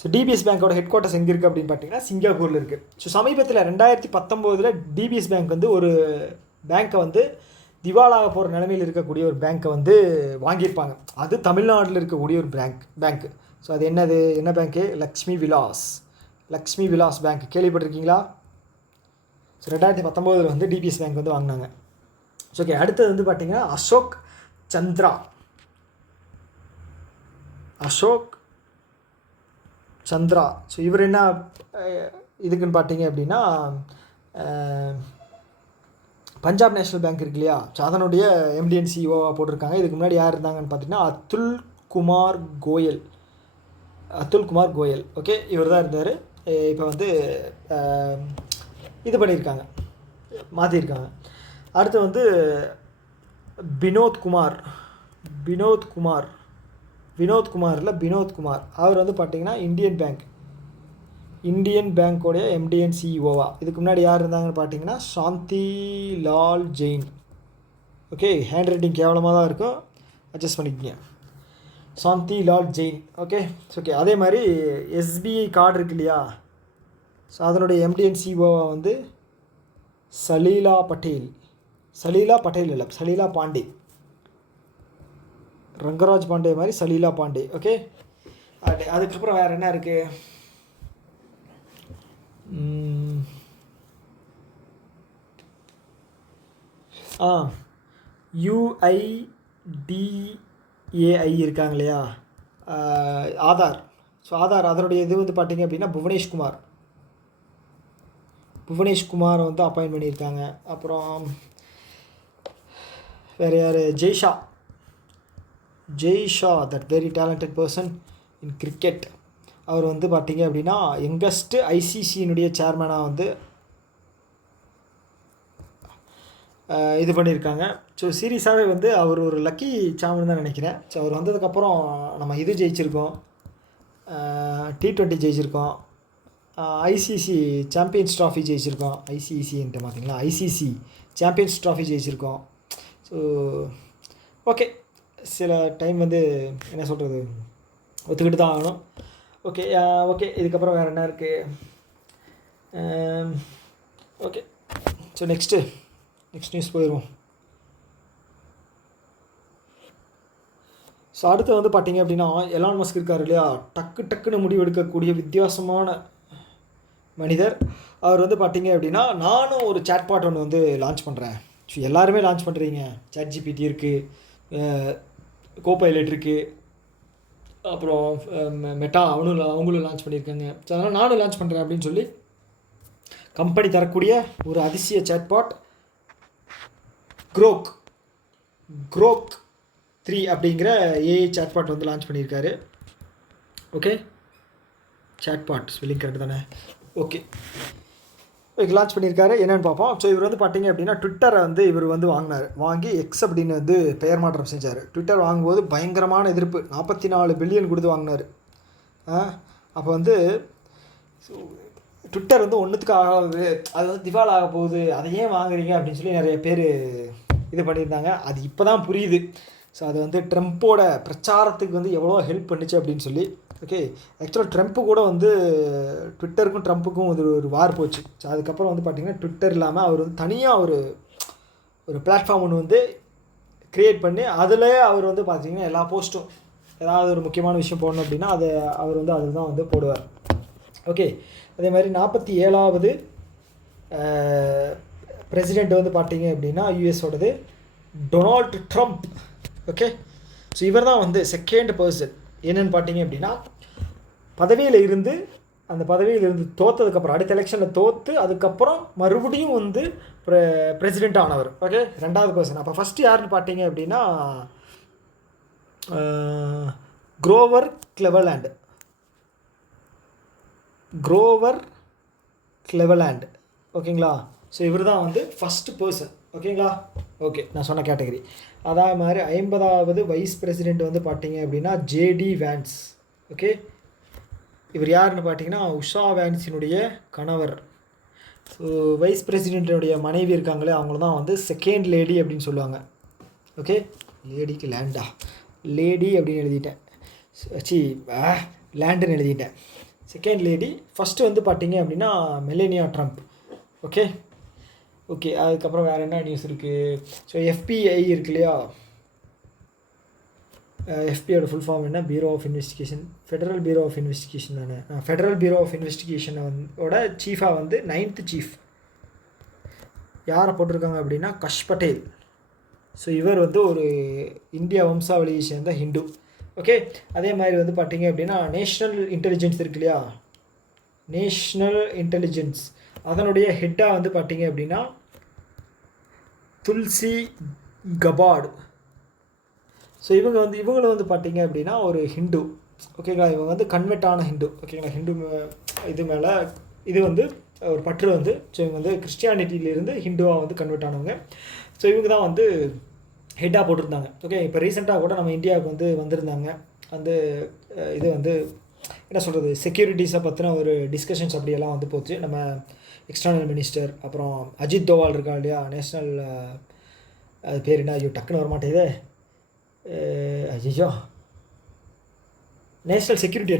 ஸோ டிபிஎஸ் பேங்க்கோட ஹெட் குவார்ட்டர்ஸ் எங்கே இருக்குது அப்படின்னு பார்த்தீங்கன்னா சிங்கப்பூரில் இருக்குது. ஸோ சமீபத்தில் 2019 டிபிஎஸ் பேங்க் வந்து ஒரு பேங்க்கை வந்து திவாலாக போகிற நிலைமையில் இருக்கக்கூடிய ஒரு பேங்க்கை வந்து வாங்கியிருப்பாங்க. அது தமிழ்நாட்டில் இருக்கக்கூடிய ஒரு பேங்க்கு. ஸோ அது என்ன பேங்க்கு? லக்ஷ்மி விலாஸ் பேங்க் கேள்விப்பட்டிருக்கீங்களா? ஸோ 2019 வந்து டிபிஎஸ் பேங்க் வந்து வாங்கினாங்க. ஸோ ஓகே, அடுத்தது வந்து பார்த்திங்கன்னா அசோக் சந்திரா. ஸோ இவர் என்ன இதுக்குன்னு பார்த்தீங்க அப்படின்னா பஞ்சாப் நேஷ்னல் பேங்க் இருக்கு இல்லையா, ஸோ அதனுடைய எம்டிஎன் சிஇஓவாக போட்டிருக்காங்க. இதுக்கு முன்னாடி யார் இருந்தாங்கன்னு பார்த்தீங்கன்னா அத்துல் குமார் கோயல். ஓகே, இவர் தான் இருந்தார். இப்போ வந்து இது பண்ணியிருக்காங்க, மாற்றிருக்காங்க. அடுத்து வந்து வினோத் குமார் அவர் வந்து பார்த்திங்கன்னா இந்தியன் பேங்க்கோடைய எம்டிஎன் சிஇஓவா. இதுக்கு முன்னாடி யார் இருந்தாங்கன்னு பார்த்தீங்கன்னா Shanti Lal Jain. Okay, handwriting கேவலமாக தான் இருக்கும், அட்ஜஸ்ட் பண்ணிக்கோங்க. சாந்தி லால் ஜெயின். ஓகே. அதே மாதிரி எஸ்பிஐ கார்டு இருக்கு இல்லையா, ஸோ அதனுடைய எம்டிஎன் சிஓவா வந்து சலீலா பாண்டே. ரங்கராஜ் பாண்டே மாதிரி சலீலா பாண்டே. ஓகே, அதுக்கப்புறம் வேறு என்ன இருக்குது? UIDAI இருக்காங்க இல்லையா, ஆதார். ஸோ அதனுடைய இது வந்து பார்த்திங்க அப்படின்னா புவனேஷ்குமார் வந்து அப்பாயின்ட் பண்ணியிருக்காங்க. அப்புறம் வேறு யார்? Jay Shah, that very talented person in cricket. அவர் வந்து பார்த்திங்க அப்படின்னா யங்கஸ்ட் ஐசிசியினுடைய சேர்மனாக வந்து இது பண்ணியிருக்காங்க. ஸோ சீரியஸாகவே வந்து அவர் ஒரு லக்கி சாமன் தான் நினைக்கிறேன். ஸோ அவர் வந்ததுக்கப்புறம் நம்ம இது ஜெயிச்சிருக்கோம், T20 ஜெயிச்சிருக்கோம், ஐசிசி சாம்பியன்ஸ் ட்ராஃபி ஜெயிச்சிருக்கோம். ஐசிசின்ட்டு பார்த்தீங்களா, ஐசிசி சாம்பியன்ஸ் ட்ராஃபி ஜெயிச்சிருக்கோம். ஸோ ஓகே, சில டைம் வந்து என்ன சொல்கிறது, ஒத்துக்கிட்டு தான் ஆகணும். ஓகே. இதுக்கப்புறம் வேறு என்ன இருக்குது? ஓகே, ஸோ நெக்ஸ்ட் நியூஸ் போயிடுவோம். ஸோ அடுத்து வந்து பார்த்திங்க அப்படின்னா எலான் மஸ்க் இருக்கார் இல்லையா, டக்குன்னு முடிவெடுக்கக்கூடிய வித்தியாசமான மனிதர். அவர் வந்து பார்த்திங்க அப்படின்னா நானும் ஒரு சாட்பாட் ஒன்று வந்து லான்ச் பண்ணுறேன். ஸோ எல்லாருமே லான்ச் பண்ணுறீங்க. ChatGPT இருக்குது, கோபைலட் இருக்குது, அப்புறம் மெட்டா அவங்களும் லான்ச் பண்ணியிருக்காங்க. ஸோ அதனால் நானும் லான்ச் பண்ணுறேன் அப்படின்னு சொல்லி கம்பெனி தரக்கூடிய ஒரு அதிசய சாட்பாட் க்ரோக் 3 அப்படிங்கிற ஏஐ சாட்பாட் வந்து லான்ச் பண்ணியிருக்காரு. ஓகே, சாட்பாட் ஸ்பெல்லிங் கரெக்டு தானே? ஓகே, லான்ச் பண்ணியிருக்காரு. என்னென்னு பார்ப்போம். ஸோ இவர் வந்து பார்த்திங்க அப்படின்னா ட்விட்டரை வந்து இவர் வந்து வாங்கி எக்ஸ் அப்படின்னு வந்து பெயர் மாற்றம் செஞ்சார். ட்விட்டர் வாங்கும்போது பயங்கரமான எதிர்ப்பு, 44 பில்லியன் கொடுத்து வாங்கினார். அப்போ வந்து ட்விட்டர் வந்து ஒன்றுத்துக்கு ஆகாது, அது வந்து திவால் ஆக போகுது, அதை ஏன் வாங்குறீங்க அப்படின்னு சொல்லி நிறைய பேர் இது பண்ணியிருந்தாங்க. அது இப்போ தான் புரியுது. ஸோ அது வந்து ட்ரம்ப்போட பிரச்சாரத்துக்கு வந்து எவ்வளோ ஹெல்ப் பண்ணிச்சு அப்படின்னு சொல்லி. ஓகே, ஆக்சுவலாக ட்ரம்ப்பு கூட வந்து ட்விட்டருக்கும் ட்ரம்ப்புக்கும் ஒரு வார் போச்சு. ஸோ அதுக்கப்புறம் வந்து பார்த்திங்கன்னா ட்விட்டர் இல்லாமல் அவர் வந்து தனியாக ஒரு பிளாட்ஃபார்ம் ஒன்று வந்து க்ரியேட் பண்ணி அதில் அவர் வந்து பார்த்திங்கன்னா எல்லா போஸ்ட்டும் ஏதாவது ஒரு முக்கியமான விஷயம் போடணும் அப்படின்னா அவர் வந்து அதில் தான் வந்து போடுவார். ஓகே, அதே மாதிரி 47வது பிரசிடெண்ட் வந்து பார்த்திங்க அப்படின்னா யூஎஸோடது டொனால்டு ட்ரம்ப். ஓகே, ஸோ இவர் தான் வந்து செகண்ட் பர்சன். என்னென்னு பார்த்தீங்க அப்படின்னா பதவியில் இருந்து தோற்றதுக்கப்புறம், அடுத்த எலெக்ஷனில் தோற்று அதுக்கப்புறம் மறுபடியும் வந்து பிரசிடெண்ட் ஆனவர். ஓகே, 2வது பர்சன். அப்போ ஃபஸ்ட்டு யாருன்னு பார்த்தீங்க அப்படின்னா க்ரோவர் கிளெவலாண்ட். ஓகேங்களா, ஸோ இவர் தான் வந்து ஃபஸ்ட்டு பர்சன். ஓகேங்களா, ஓகே, நான் சொன்ன கேட்டகரி. அதே மாதிரி 50வது வைஸ் பிரசிடெண்ட் வந்து பார்த்தீங்க அப்படின்னா JD Vance. ஓகே, இவர் யாருன்னு பார்த்தீங்கன்னா உஷா வேன்ஸினுடைய கணவர். ஸோ வைஸ் பிரசிடெண்ட்டினுடைய மனைவி இருக்காங்களே, அவங்கள தான் வந்து செகண்ட் லேடி அப்படின்னு சொல்லுவாங்க. ஓகே, லேடிக்கு லேடி அப்படின்னு எழுதிட்டேன், லேண்டுன்னு எழுதிட்டேன். Second lady. ஃபஸ்ட்டு வந்து பார்த்தீங்க அப்படின்னா மெலேனியா ட்ரம்ப். Okay okay. அதுக்கப்புறம் வேறு என்ன நியூஸ் இருக்குது? ஸோ எஃபிஐ இருக்கு இல்லையா, எஃபிஐயோட ஃபுல் ஃபார்ம் என்ன? Bureau of investigation, federal bureau of investigation தானே. ஃபெடரல் பியூரோ ஆஃப் இன்வெஸ்டிகேஷனை ஓட சீஃபாக வந்து 9th சீஃப் யாரை போட்டிருக்காங்க அப்படின்னா கஷ் பட்டேல். ஸோ இவர் வந்து ஒரு இந்தியா வம்சாவளியை சேர்ந்த ஹிந்து. ஓகே. அதே மாதிரி வந்து பார்த்தீங்க அப்படின்னா நேஷ்னல் இன்டெலிஜென்ஸ் இருக்கு இல்லையா, நேஷ்னல் இன்டெலிஜென்ஸ் அதனுடைய ஹெட்டாக வந்து பார்த்தீங்க அப்படின்னா துல்சி கபாட். ஸோ இவங்களும் வந்து பார்த்தீங்க அப்படின்னா ஒரு ஹிந்து. ஓகேங்களா. இவங்க வந்து கன்வெர்ட்டான ஹிந்து. ஓகேங்களா. ஹிந்து இது மேலே இது வந்து ஒரு பற்று வந்து. ஸோ இவங்க வந்து கிறிஸ்டியானிட்டியிலேருந்து ஹிந்துவாக வந்து கன்வெர்ட் ஆனவங்க. ஸோ இவங்க தான் வந்து ஹெட்டாக போட்டிருந்தாங்க. ஓகே. இப்போ ரீசெண்டாக கூட நம்ம இந்தியாவுக்கு வந்து வந்திருந்தாங்க. வந்து இது வந்து என்ன சொல்கிறது, செக்யூரிட்டிஸை பற்றின ஒரு டிஸ்கஷன்ஸ் அப்படியெல்லாம் வந்து போச்சு. நம்ம எக்ஸ்டர்னல் மினிஸ்டர், அப்புறம் அஜித் தோவால் இருக்கா இல்லையா, நேஷ்னல் அது பேர் என்ன, ஐயோ டக்குன்னு வரமாட்டேதே, ஐயோ national security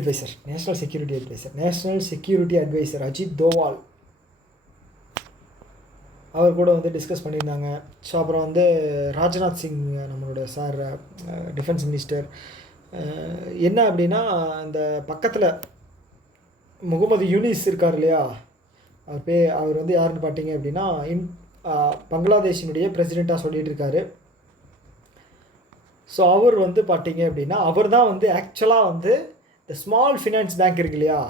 advisor Ajit Doval அவர் கூட வந்து டிஸ்கஸ் பண்ணியிருந்தாங்க. ஸோ அப்புறம் வந்து ராஜ்நாத் சிங் நம்மளோட சார் டிஃபென்ஸ் மினிஸ்டர் என்ன அப்படின்னா இந்த பக்கத்தில் முகமது யூனிஸ் இருக்கார் இல்லையா, அவர் வந்து யாருன்னு பார்த்தீங்க அப்படின்னா பங்களாதேஷினுடைய பிரசிடெண்ட்டாக சொல்லிகிட்டு இருக்காரு. ஸோ அவர் வந்து பார்த்தீங்க அப்படின்னா அவர் தான் வந்து ஆக்சுவலாக வந்து இந்த ஸ்மால் ஃபினான்ஸ் பேங்க் இருக்கு இல்லையா,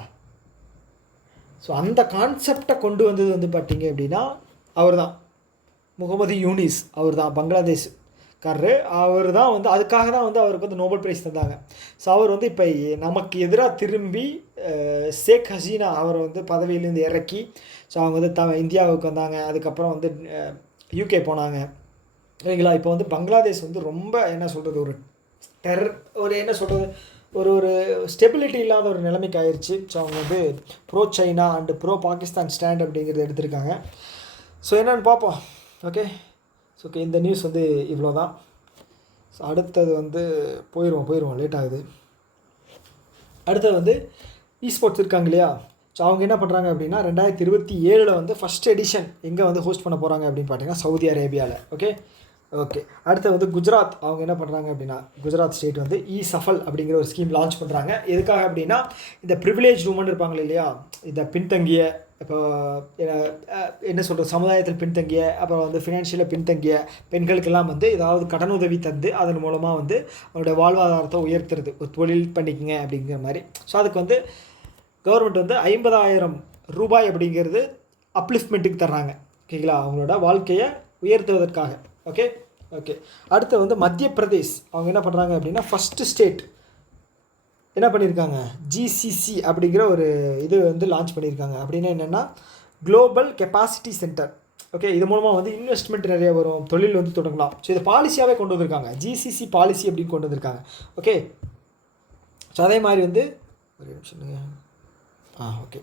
ஸோ அந்த கான்செப்டை கொண்டு வந்தது வந்து பார்த்தீங்க அப்படின்னா அவர் தான் முகமது யூனிஸ். அவர் தான் பங்களாதேஷ்காரரு. அவர் தான் வந்து அதுக்காக தான் வந்து அவருக்கு வந்து நோபல் ப்ரைஸ் தந்தாங்க. ஸோ அவர் வந்து இப்போ நமக்கு எதிராக திரும்பி ஷேக் ஹசீனா அவரை வந்து பதவியிலேருந்து இறக்கி, ஸோ அவங்க வந்து இந்தியாவுக்கு வந்தாங்க. அதுக்கப்புறம் வந்து யூகே போனாங்க. ஓகேங்களா. இப்போ வந்து பங்களாதேஷ் வந்து ரொம்ப என்ன சொல்கிறது, ஒரு என்ன சொல்கிறது, ஒரு ஸ்டெபிலிட்டி இல்லாத ஒரு நிலைமைக்கு ஆயிடுச்சு. ஸோ அவங்க வந்து bro China and bro Pakistan stand அப்படிங்கிறது எடுத்திருக்காங்க. ஸோ என்னென்னு பார்ப்போம். ஓகே. ஸோ ஓகே, இந்த நியூஸ் வந்து இவ்வளோ தான். ஸோ அடுத்தது வந்து போயிடுவோம், லேட் ஆகுது. அடுத்தது வந்து ஸ்போர்ட்ஸ் இருக்காங்க இல்லையா, ஸோ அவங்க என்ன பண்ணுறாங்க அப்படின்னா 2027 வந்து ஃபஸ்ட் எடிஷன் எங்கே வந்து ஹோஸ்ட் பண்ண போகிறாங்க அப்படின்னு பார்த்தீங்கன்னா சவுதி அரேபியாவில். ஓகே. அடுத்து வந்து குஜராத் அவங்க என்ன பண்ணுறாங்க அப்படின்னா குஜராத் ஸ்டேட் வந்து சஃபல் அப்படிங்கிற ஒரு ஸ்கீம் லான்ச் பண்ணுறாங்க. எதுக்காக அப்படின்னா இந்த ப்ரிவிலேஜ் உமன் இருப்பாங்க இல்லையா, இந்த பின்தங்கிய, இப்போ என்ன சொல்கிறது, சமுதாயத்தில் பின்தங்கிய, அப்புறம் வந்து ஃபினான்ஷியலாக பின்தங்கிய பெண்களுக்கெல்லாம் வந்து ஏதாவது கடனுதவி தந்து அதன் மூலமாக வந்து அவருடைய வாழ்வாதாரத்தை உயர்த்துறது, ஒரு தொழில் பண்ணிக்கங்க அப்படிங்கிற மாதிரி. ஸோ அதுக்கு வந்து கவர்மெண்ட் வந்து 50,000 ரூபாய் அப்படிங்கிறது அப்லிஃப்ட்மெண்ட்டுக்கு தர்றாங்க. ஓகேங்களா, அவங்களோட வாழ்க்கையை உயர்த்துவதற்காக. ஓகே. அடுத்து வந்து மத்திய பிரதேஷ் அவங்க என்ன பண்ணுறாங்க அப்படின்னா ஃபஸ்ட்டு ஸ்டேட் என்ன பண்ணியிருக்காங்க, ஜிசிசி அப்படிங்கிற ஒரு இது வந்து லான்ச் பண்ணியிருக்காங்க. அப்படின்னா என்னென்னா குளோபல் கெப்பாசிட்டி சென்டர். ஓகே. இது மூலமாக வந்து இன்வெஸ்ட்மெண்ட் நிறைய வரும், தொழில் வந்து தொடங்கலாம். ஸோ இதை பாலிசியாகவே கொண்டு வந்திருக்காங்க, ஜிசிசி பாலிசி அப்படின்னு கொண்டு வந்திருக்காங்க. ஓகே. ஸோ அதே மாதிரி வந்து ஒரு நிமிஷம் ஓகே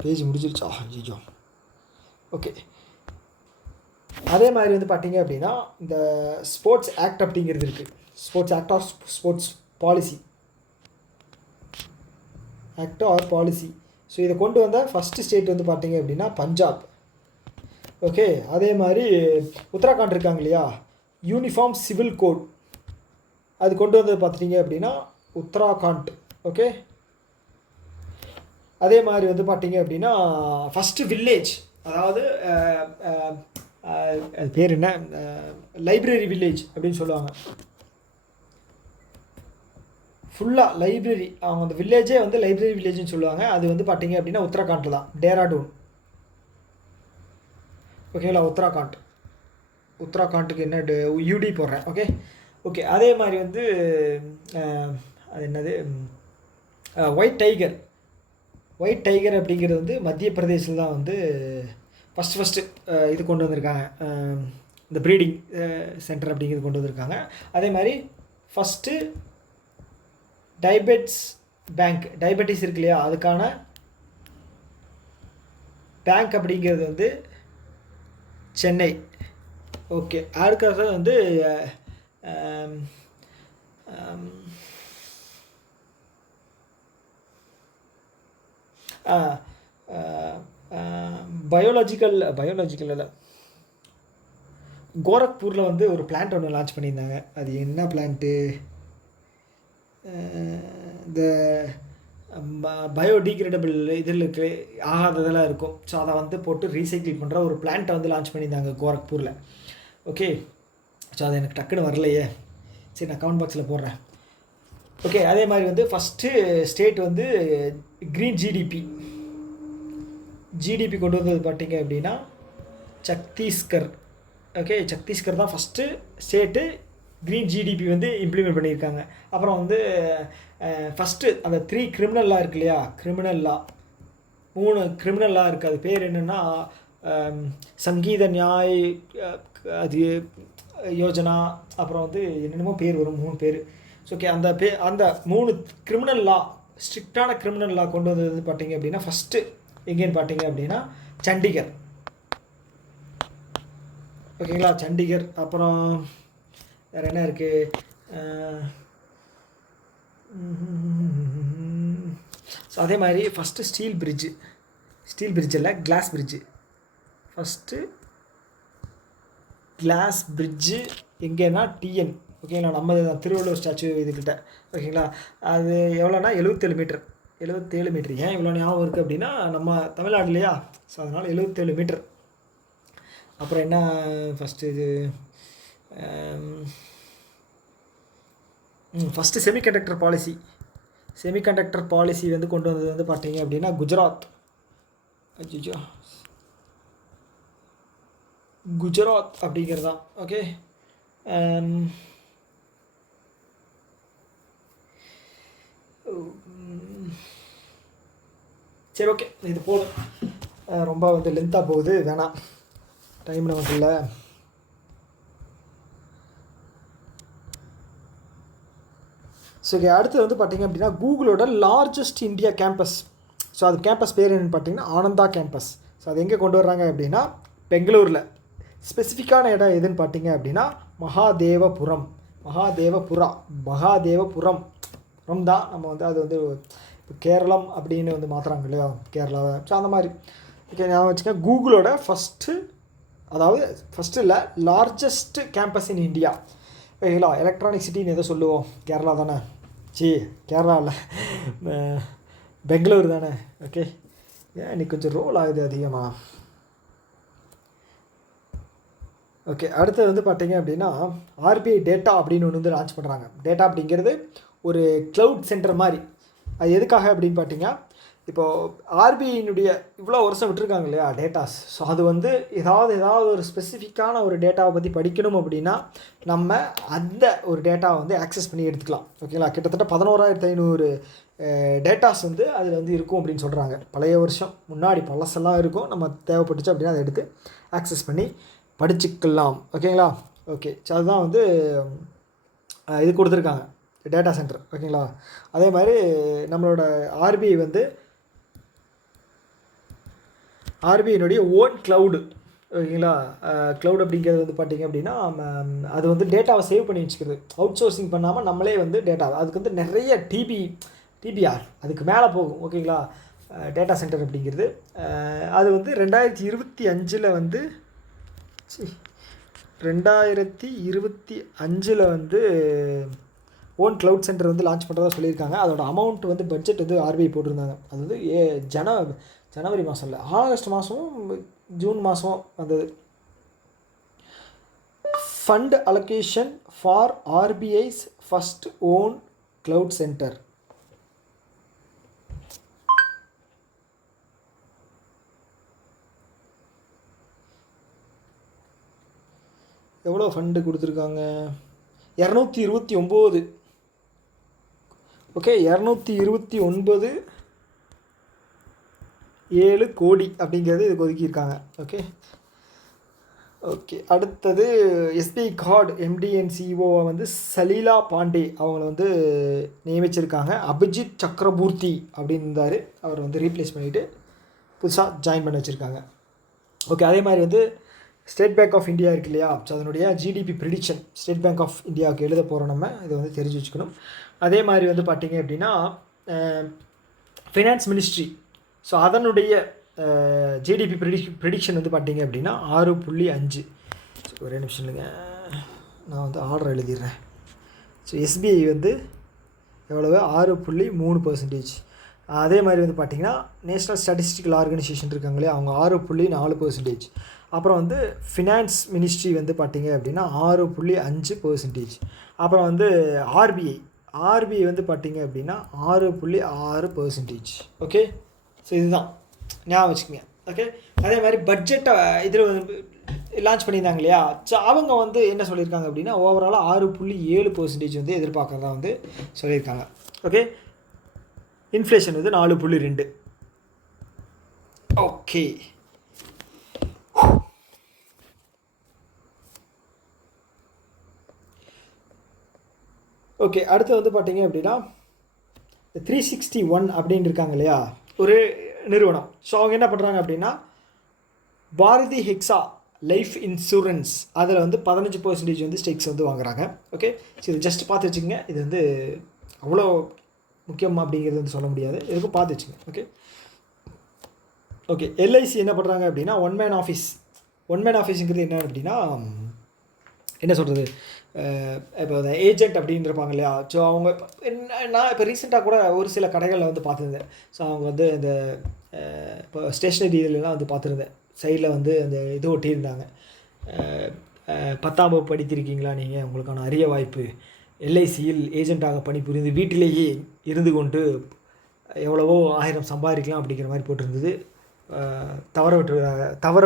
பேஜ் முடிஞ்சிருச்சா, ஐயோ. ஓகே. அதே மாதிரி வந்து பார்த்தீங்க அப்படின்னா இந்த ஸ்போர்ட்ஸ் ஆக்ட் அப்படிங்கிறது இருக்குது, sports act or sports policy. So இதை கொண்டு வந்த ஃபஸ்ட்டு ஸ்டேட் வந்து பார்த்தீங்க அப்படின்னா பஞ்சாப். ஓகே. அதே மாதிரி உத்தராகண்ட் இருக்காங்க இல்லையா, யூனிஃபார்ம் சிவில் கோட் அது கொண்டு வந்தது பார்த்துட்டிங்க அப்படின்னா உத்தராகண்ட். ஓகே. அதே மாதிரி வந்து பார்த்தீங்க அப்படின்னா ஃபஸ்ட்டு வில்லேஜ், அதாவது அது பேர் என்ன, லைப்ரரி வில்லேஜ் அப்படின்னு சொல்லுவாங்க. ஃபுல்லாக லைப்ரரி, அவங்க அந்த வில்லேஜே வந்து லைப்ரரி வில்லேஜ்னு சொல்லுவாங்க. அது வந்து பார்த்தீங்க அப்படின்னா உத்தராகண்டில் தான், டேராடூன். ஓகேங்களா. உத்தராகண்ட்டுக்கு என்ன யூடி போடுறேன். ஓகே. அதே மாதிரி வந்து அது என்னது, ஒயிட் டைகர் அப்படிங்கிறது வந்து மத்திய பிரதேசில் தான் வந்து ஃபஸ்ட்டு இது கொண்டு வந்திருக்காங்க, இந்த ப்ரீடிங் சென்டர் அப்படிங்கிறது கொண்டு வந்திருக்காங்க. அதே மாதிரி ஃபஸ்ட்டு டயபெட்டிஸ் இருக்கு இல்லையா, அதுக்கான பேங்க் அப்படிங்கிறது வந்து சென்னை. ஓகே. அதுக்காக வந்து பயோலாஜிக்கல் இல்லை, கோரக்பூரில் வந்து ஒரு பிளான்ட் ஒன்று லான்ச் பண்ணியிருந்தாங்க. அது என்ன பிளான்ட்டு? இந்த பயோடிகிரேடபிள் இதில் ஆகாததெல்லாம் இருக்கும். ஸோ அதை வந்து போட்டு ரீசைக்கிள் பண்ணுற ஒரு பிளான்ட்டை வந்து லான்ச் பண்ணியிருந்தாங்க கோரக்பூரில். ஓகே, ஸோ அது எனக்கு டக்குன்னு வரலையே. சரி, நான் கமெண்ட் பாக்ஸில் போடுறேன். ஓகே, அதே மாதிரி வந்து ஃபஸ்ட்டு ஸ்டேட் வந்து க்ரீன் ஜிடிபி கொண்டு வந்தது பார்த்திங்க அப்படின்னா சத்தீஸ்கர். ஓகே, சத்தீஸ்கர் தான் ஃபஸ்ட்டு ஸ்டேட்டு க்ரீன் ஜிடிபி வந்து இம்ப்ளிமெண்ட் பண்ணியிருக்காங்க. அப்புறம் வந்து ஃபஸ்ட்டு அந்த 3 கிரிமினல் லா இருக்கு இல்லையா, கிரிமினல் லா 3 கிரிமினல் லா இருக்குது. அது பேர் என்னென்னா சங்கீத நியாய் அது யோஜனா, அப்புறம் வந்து என்னென்னமோ பேர் வரும், 3 பேர். ஓகே, அந்த 3 கிரிமினல் லா, ஸ்ட்ரிக்டான கிரிமினல் லா கொண்டு வந்தது பார்த்தீங்க அப்படின்னா ஃபஸ்ட்டு எங்கேன்னு பார்த்தீங்க அப்படின்னா சண்டிகர். ஓகேங்களா, சண்டிகர். அப்புறம் வேறு என்ன இருக்குது? ஸோ அதே மாதிரி ஃபஸ்ட்டு ஸ்டீல் பிரிட்ஜ் இல்லை, glass bridge. First glass bridge எங்கேன்னா டிஎன். ஓகேங்களா, நம்ம திருவள்ளுவர் ஸ்டாச்சு இதுக்கிட்ட. ஓகேங்களா, அது எவ்வளோனா 77 மீட்டர். 77 மீட்ரு. ஏன் இவ்வளோ ஞாபகம் இருக்குது அப்படின்னா நம்ம தமிழ்நாடு இல்லையா, ஸோ அதனால் 77 மீட்டர். அப்புறம் என்ன ஃபஸ்ட்டு இது ஃபஸ்ட்டு செமிகண்டக்டர் பாலிசி வந்து கொண்டு வந்தது வந்து பார்த்தீங்க அப்படின்னா குஜராத் அப்படிங்கிறது தான். ஓகே, சரி, ஓகே, இது போதும். ரொம்ப வந்து லென்த்தாக போகுது, வேணாம், டைம் நமக்கு இல்லை. ஸோ அடுத்து வந்து பார்த்திங்க அப்படின்னா கூகுளோட லார்ஜஸ்ட் இந்தியா கேம்பஸ். ஸோ அது கேம்பஸ் பேர் என்னென்னு பார்த்தீங்கன்னா ஆனந்தா கேம்பஸ். ஸோ அது எங்கே கொண்டு வர்றாங்க அப்படின்னா பெங்களூரில். ஸ்பெசிஃபிக்கான இடம் எதுன்னு பார்த்தீங்க அப்படின்னா மகாதேவபுரம் தான். நம்ம வந்து அது வந்து இப்போ கேரளம் அப்படின்னு வந்து மாற்றுறாங்க இல்லையா, கேரளாவை. ஸோ அந்த மாதிரி ஞாபகம் வச்சுக்கேன். கூகுளோட ஃபஸ்ட்டு இல்லை, லார்ஜஸ்ட் கேம்பஸ் இன் இந்தியா. ஓகேங்களா, எலக்ட்ரானிக் சிட்டின்னு எதோ சொல்லுவோம், கேரளா தானே, கேரளா இல்லை, பெங்களூர் தானே. ஓகே, ஏன் இன்னைக்கு கொஞ்சம் ரோல் ஆகுது அதிகமாக. ஓகே, அடுத்தது வந்து பார்த்தீங்க அப்படின்னா ஆர்பிஐ டேட்டா அப்படின்னு ஒன்று வந்து லான்ச் பண்ணுறாங்க. டேட்டா அப்படிங்கிறது ஒரு க்ளவுட் சென்டர் மாதிரி. அது எதுக்காக அப்படின்னு பார்த்தீங்கன்னா, இப்போது ஆர்பிஐனுடைய இவ்வளோ வருஷம் விட்டுருக்காங்க இல்லையா டேட்டாஸ். ஸோ அது வந்து ஏதாவது ஒரு ஸ்பெசிஃபிக்கான ஒரு டேட்டாவை பற்றி படிக்கணும் அப்படின்னா நம்ம அந்த ஒரு டேட்டாவை வந்து ஆக்சஸ் பண்ணி எடுத்துக்கலாம். ஓகேங்களா, கிட்டத்தட்ட 11,500 டேட்டாஸ் வந்து அதில் வந்து இருக்கும் அப்படின்னு சொல்கிறாங்க. பழைய வருஷம் முன்னாடி பழசெல்லாம் இருக்கும். நம்ம தேவைப்பட்டுச்சு அப்படின்னா அதை எடுத்து ஆக்சஸ் பண்ணி படிச்சுக்கலாம். ஓகேங்களா, ஓகே. ஸோ அதுதான் வந்து இது கொடுத்துருக்காங்க, டேட்டா சென்டர். ஓகேங்களா, அதே மாதிரி நம்மளோட ஆர்பிஐனுடைய ஓன் க்ளவுடு. ஓகேங்களா, க்ளவுட் அப்படிங்கிறது வந்து பார்த்திங்க அப்படின்னா அது வந்து டேட்டாவை சேவ் பண்ணி வச்சுக்கிறது. அவுட் சோர்சிங் பண்ணாமல் நம்மளே வந்து டேட்டா, அதுக்கு வந்து நிறைய டிபிஆர் அதுக்கு மேலே போகும். ஓகேங்களா, டேட்டா சென்டர் அப்படிங்கிறது அது வந்து 2025 வந்து 2025 வந்து ஓன் க்ளவுட் சென்டர் வந்து லான்ச் பண்ணுறதா சொல்லியிருக்காங்க. அதோட அமௌண்ட் வந்து பட்ஜெட் வந்து ஆர்பிஐ போட்டிருந்தாங்க. அது வந்து ஜனவரி மாதம் இல்லை, ஆகஸ்ட் மாதம் ஜூன் மாதம் வந்தது. Fund allocation for RBI's first own cloud centre. எவ்வளோ ஃபண்டு கொடுத்துருக்காங்க? 229. ஓகே, 229.7 கோடி அப்படிங்கிறது இதுக்கு ஒதுக்கியிருக்காங்க. ஓகே, அடுத்தது எஸ்பிஐ கார்டு எம்டிஎன் சிஓவை வந்து சலீலா பாண்டே அவங்கள வந்து நியமிச்சிருக்காங்க. அபிஜித் சக்கரபூர்த்தி அப்படின்னு இருந்தார், அவர் வந்து ரீப்ளேஸ் பண்ணிவிட்டு புதுசாக ஜாயின் பண்ண வச்சுருக்காங்க. ஓகே, அதே மாதிரி வந்து ஸ்டேட் பேங்க் ஆஃப் இந்தியா இருக்கு இல்லையா, ஸோ அதனுடைய GDP prediction State Bank of இந்தியாவுக்கு எழுத போகிறோம். நம்ம இதை வந்து தெரிஞ்சு வச்சுக்கணும். அதே மாதிரி வந்து பார்த்திங்க அப்படின்னா ஃபினான்ஸ் மினிஸ்ட்ரி, ஸோ அதனுடைய ஜிடிபி ப்ரிடிக்ஷன் வந்து பார்த்திங்க அப்படின்னா 6.5. ஒரே நிமிஷம் இல்லைங்க, நான் வந்து ஆர்டர் எழுதிடுறேன். ஸோ எஸ்பிஐ வந்து எவ்வளவு 6.3%. அதே மாதிரி வந்து பார்த்திங்கன்னா நேஷ்னல் ஸ்டாட்டிஸ்டிக்கல் ஆர்கனைசேஷன் இருக்காங்க இல்லையா, அவங்க 6.4%. அப்புறம் வந்து ஃபினான்ஸ் மினிஸ்ட்ரி வந்து பார்த்திங்க அப்படின்னா 6.5%. அப்புறம் வந்து ஆர்பிஐ வந்து பார்த்திங்க அப்படின்னா 6.6%. ஓகே, ஸோ இதுதான் ஞாபகம் வச்சுக்கோங்க. ஓகே, அதே மாதிரி பட்ஜெட்டை இதில் வந்து லான்ச் பண்ணியிருந்தாங்க இல்லையா, ஸோ அவங்க வந்து என்ன சொல்லியிருக்காங்க அப்படின்னா ஓவராலாக 6.7% வந்து எதிர்பார்க்குறதா வந்து சொல்லியிருக்காங்க. ஓகே, இன்ஃப்ளேஷன் வந்து 4.2. ஓகே, ஓகே அடுத்து வந்து பார்த்திங்க அப்படின்னா 361 அப்படின்னு இருக்காங்க இல்லையா ஒரு நிறுவனம். ஸோ அவங்க என்ன பண்ணுறாங்க அப்படின்னா பாரதி ஹெக்ஸா லைஃப் இன்சூரன்ஸ் அதில் வந்து 15% வந்து ஸ்டேக்ஸ் வந்து வாங்குறாங்க. ஓகே, ஸோ இது ஜஸ்ட் பார்த்து வச்சுக்கோங்க. இது வந்து அவ்வளோ முக்கியம் அப்படிங்கிறது வந்து சொல்ல முடியாது, எதுக்கும் பார்த்து வச்சுங்க. ஓகே, ஓகே எல்ஐசி என்ன பண்ணுறாங்க அப்படின்னா ஒன் மேன் ஆஃபீஸுங்கிறது என்ன அப்படின்னா என்ன சொல்கிறது, இப்போ அந்த ஏஜென்ட் அப்படின்னு இருப்பாங்க இல்லையா, ஸோ அவங்க நான் இப்போ ரீசெண்டாக கூட ஒரு சில கடைகளில் வந்து பார்த்துருந்தேன். ஸோ அவங்க வந்து இந்த இப்போ ஸ்டேஷ்னரி இதெல்லாம் வந்து பார்த்துருந்தேன், சைடில் வந்து அந்த இது ஒட்டியிருந்தாங்க, 10ஆம் வகுப்பு படித்திருக்கீங்களா நீங்கள், உங்களுக்கான அரிய வாய்ப்பு எல்ஐசியில் ஏஜென்ட்டாக பணிபுரிந்து வீட்டிலேயே இருந்து கொண்டு எவ்வளவோ 1000 சம்பாதிக்கலாம் அப்படிங்கிற மாதிரி போட்டிருந்தது. தவற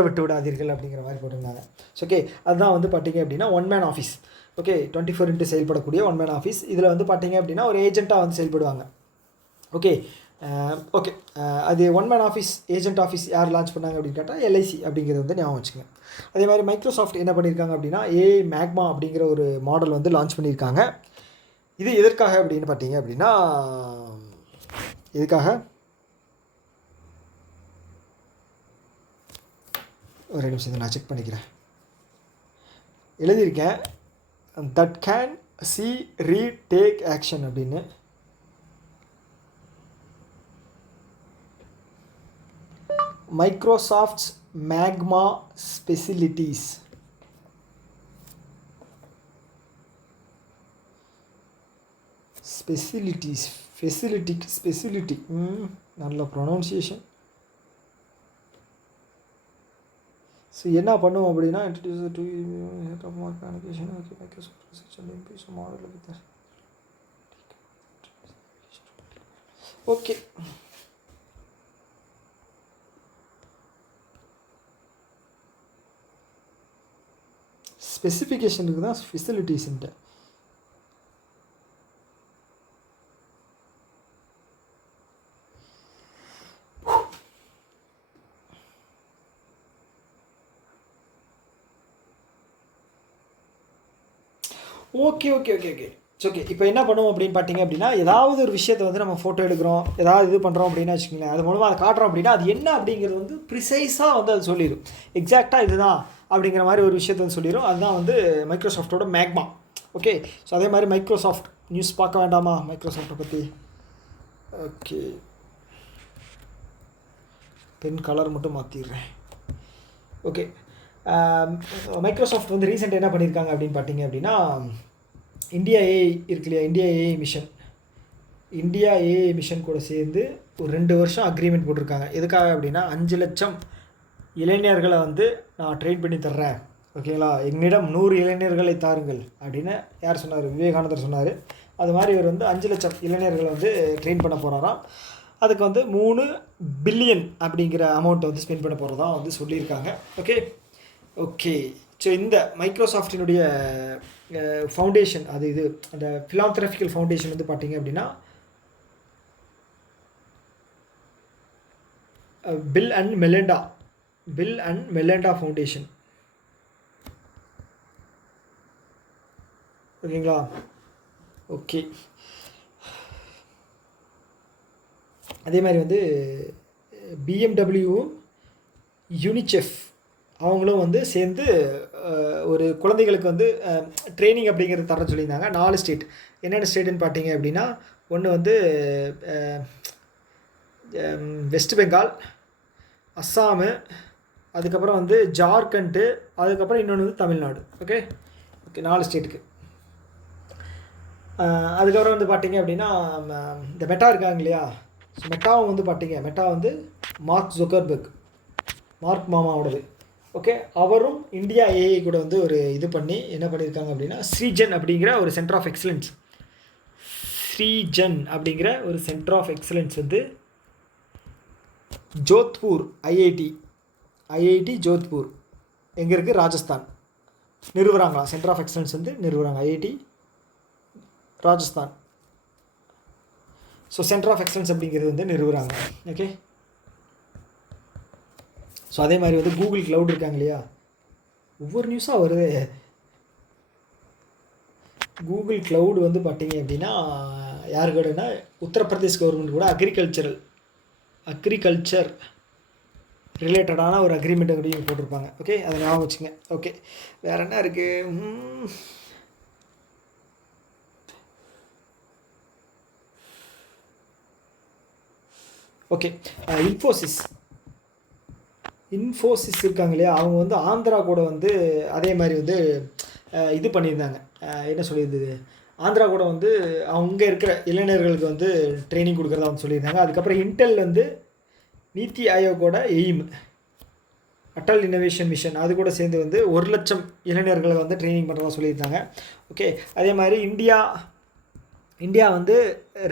விட்டு விடாதீர்கள் அப்படிங்கிற மாதிரி போட்டிருந்தாங்க. ஸோ ஓகே, அதுதான் வந்து பார்த்திங்க அப்படின்னா one man office. Okay, 24x செயல்படக்கூடிய ஒன் மேன் ஆஃபீஸ். இதில் வந்து பார்த்திங்க அப்படின்னா ஒரு ஏஜென்ட்டாக வந்து செயல்படுவாங்க. ஓகே, ஓகே அது one man office agent office யார் லான்ச் பண்ணாங்க அப்படின்னு கேட்டால் எல்ஐசி அப்படிங்கிறது வந்து ஞாபகம் வச்சுங்க. அதே மாதிரி மைக்ரோசாஃப்ட் என்ன பண்ணியிருக்காங்க அப்படின்னா ஏஐ மேக்மா அப்படிங்கிற ஒரு மாடல் வந்து லான்ச் பண்ணியிருக்காங்க. இது எதற்காக அப்படின்னு பார்த்தீங்க அப்படின்னா எதுக்காக ஒரு நிமிஷம் நான் செக் பண்ணிக்கிறேன். எழுதியிருக்கேன் that can see read take action அப்படின்னு. Microsoft's Magma specialities. ஸ்பெசிலிட்டி நல்ல ப்ரொனவுன்சியேஷன். ஸோ என்ன பண்ணுவோம் அப்படின்னா introduce to communication okay Microsoft research and improves model with okay. ஸ்பெசிஃபிகேஷனுக்கு தான் ஃபெசிலிட்டிஸ்ன்ட்டு. Okay okay okay okay okay இப்போ என்ன பண்ணுவோம் அப்படின்னு பார்த்தீங்க அப்படின்னா ஏதாவது ஒரு விஷயத்தை வந்து நம்ம ஃபோட்டோ எடுக்கிறோம், ஏதாவது இது பண்ணுறோம் அப்படின்னா வச்சுக்கோங்களேன், அது மூலமாக அதை காட்டுறோம் அப்படின்னா அது என்ன அப்படிங்கிறது வந்து ப்ரிசைஸாக வந்து அது சொல்லிடும். எக்ஸாக்டாக இதுதான் அப்படிங்கிற மாதிரி ஒரு விஷயத்தை வந்து சொல்லிடும். அதுதான் வந்து மைக்ரோசாஃப்டோட மேக்மா. ஓகே, ஸோ அதே மாதிரி மைக்ரோசாஃப்ட் நியூஸ் பார்க்க வேண்டாமா மைக்ரோசாஃப்ட்டை பற்றி? ஓகே, பென் கலர் மட்டும் மாற்றிடுறேன். ஓகே, மைக்ரோசாஃப்ட் வந்து ரீசெண்டாக என்ன பண்ணியிருக்காங்க அப்படின்னு பார்த்தீங்க அப்படின்னா இந்தியா ஏஐ இருக்கு இல்லையா, இந்தியா ஏஐ மிஷன் கூட சேர்ந்து ஒரு 2 வருஷம் அக்ரிமெண்ட் போட்டிருக்காங்க. எதுக்காக அப்படின்னா 5 லட்சம் இளைஞர்களை வந்து நான் ட்ரெயின் பண்ணி தர்றேன், ஓகேங்களா, என்னிடம் 100 இளைஞர்களை தாருங்கள் அப்படின்னு யார் சொன்னார்? விவேகானந்தர் சொன்னார். அது மாதிரி இவர் வந்து 5 லட்சம் இளைஞர்களை வந்து ட்ரெயின் பண்ண போகிறாராம். அதுக்கு வந்து 3 பில்லியன் அப்படிங்கிற அமௌண்ட்டை வந்து ஸ்பெண்ட் பண்ண போகிறதா வந்து சொல்லியிருக்காங்க. ஓகே ஓகே ஸோ இந்த மைக்ரோசாஃப்டினுடைய ஃபவுண்டேஷன் அது இது அந்த ஃபிலாந்த்ரபிக்கல் ஃபவுண்டேஷன் வந்து பார்த்தீங்க அப்படின்னா பில் அண்ட் மெலிண்டா ஃபவுண்டேஷன், ஓகேங்களா. ஓகே, அதே மாதிரி வந்து பிஎம்டபிள்யூவும் யூனிசெஃப் அவங்களும் வந்து சேர்ந்து ஒரு குழந்தைகளுக்கு வந்து ட்ரைனிங் அப்படிங்கிறது தர சொல்லியிருந்தாங்க. 4 ஸ்டேட். என்னென்ன ஸ்டேட்டுன்னு பார்த்தீங்க அப்படின்னா, ஒன்று வந்து வெஸ்ட் பெங்கால், அஸ்ஸாமு, அதுக்கப்புறம் வந்து ஜார்க்கண்டு, அதுக்கப்புறம் இன்னொன்று வந்து தமிழ்நாடு. ஓகே 4 ஸ்டேட்டுக்கு. அதுக்கப்புறம் வந்து பார்த்தீங்க அப்படின்னா இந்த மெட்டா இருக்காங்க இல்லையா, ஸோ மெட்டாவும் வந்து மெட்டா வந்து மார்க் மாமாவோடது. ஓகே, அவரும் இந்தியா ஏஐ கூட வந்து ஒரு இது பண்ணி என்ன பண்ணியிருக்காங்க அப்படின்னா, ஸ்ரீஜன் அப்படிங்கிற ஒரு சென்டர் ஆஃப் எக்ஸலன்ஸ் வந்து ஜோத்பூர் ஐஐடி ஜோத்பூர் எங்கே இருக்குது, ராஜஸ்தான் நிறுவுறாங்களா. சென்டர் ஆஃப் எக்ஸலன்ஸ் வந்து நிறுவுறாங்க IIT Rajasthan. So centre of excellence அப்படிங்கிறது வந்து நிறுவுறாங்க. ஓகே, ஸோ அதே மாதிரி வந்து கூகுள் க்ளவுட் இருக்காங்க இல்லையா, ஒவ்வொரு நியூஸாக வருது. கூகுள் க்ளவுட் வந்து பார்த்தீங்க அப்படின்னா யார் கூடனா உத்தரப்பிரதேஷ் கவர்மெண்ட் கூட அக்ரிகல்ச்சர் ரிலேட்டடான ஒரு அக்ரிமெண்ட் அப்படி போட்டிருப்பாங்க. ஓகே, அதை ஞாபகம் வச்சுங்க. ஓகே, வேறு என்ன இருக்குது? ஓகே, இன்ஃபோசிஸ் இருக்காங்க இல்லையா, அவங்க வந்து ஆந்திரா கூட வந்து அதே மாதிரி வந்து இது பண்ணியிருந்தாங்க. என்ன சொல்லியிருந்தது, ஆந்திரா கூட வந்து அவங்க இருக்கிற இளைஞர்களுக்கு வந்து ட்ரைனிங் கொடுக்குறதா வந்து சொல்லியிருந்தாங்க. அதுக்கப்புறம் இன்டெல் வந்து நீத்தி ஆயோக்கோட எய்ம் அட்டல் இன்னோவேஷன் மிஷன் அது கூட சேர்ந்து வந்து 1,00,000 இளைஞர்களை வந்து ட்ரைனிங் பண்ணுறதா சொல்லியிருந்தாங்க. ஓகே, அதே மாதிரி இந்தியா வந்து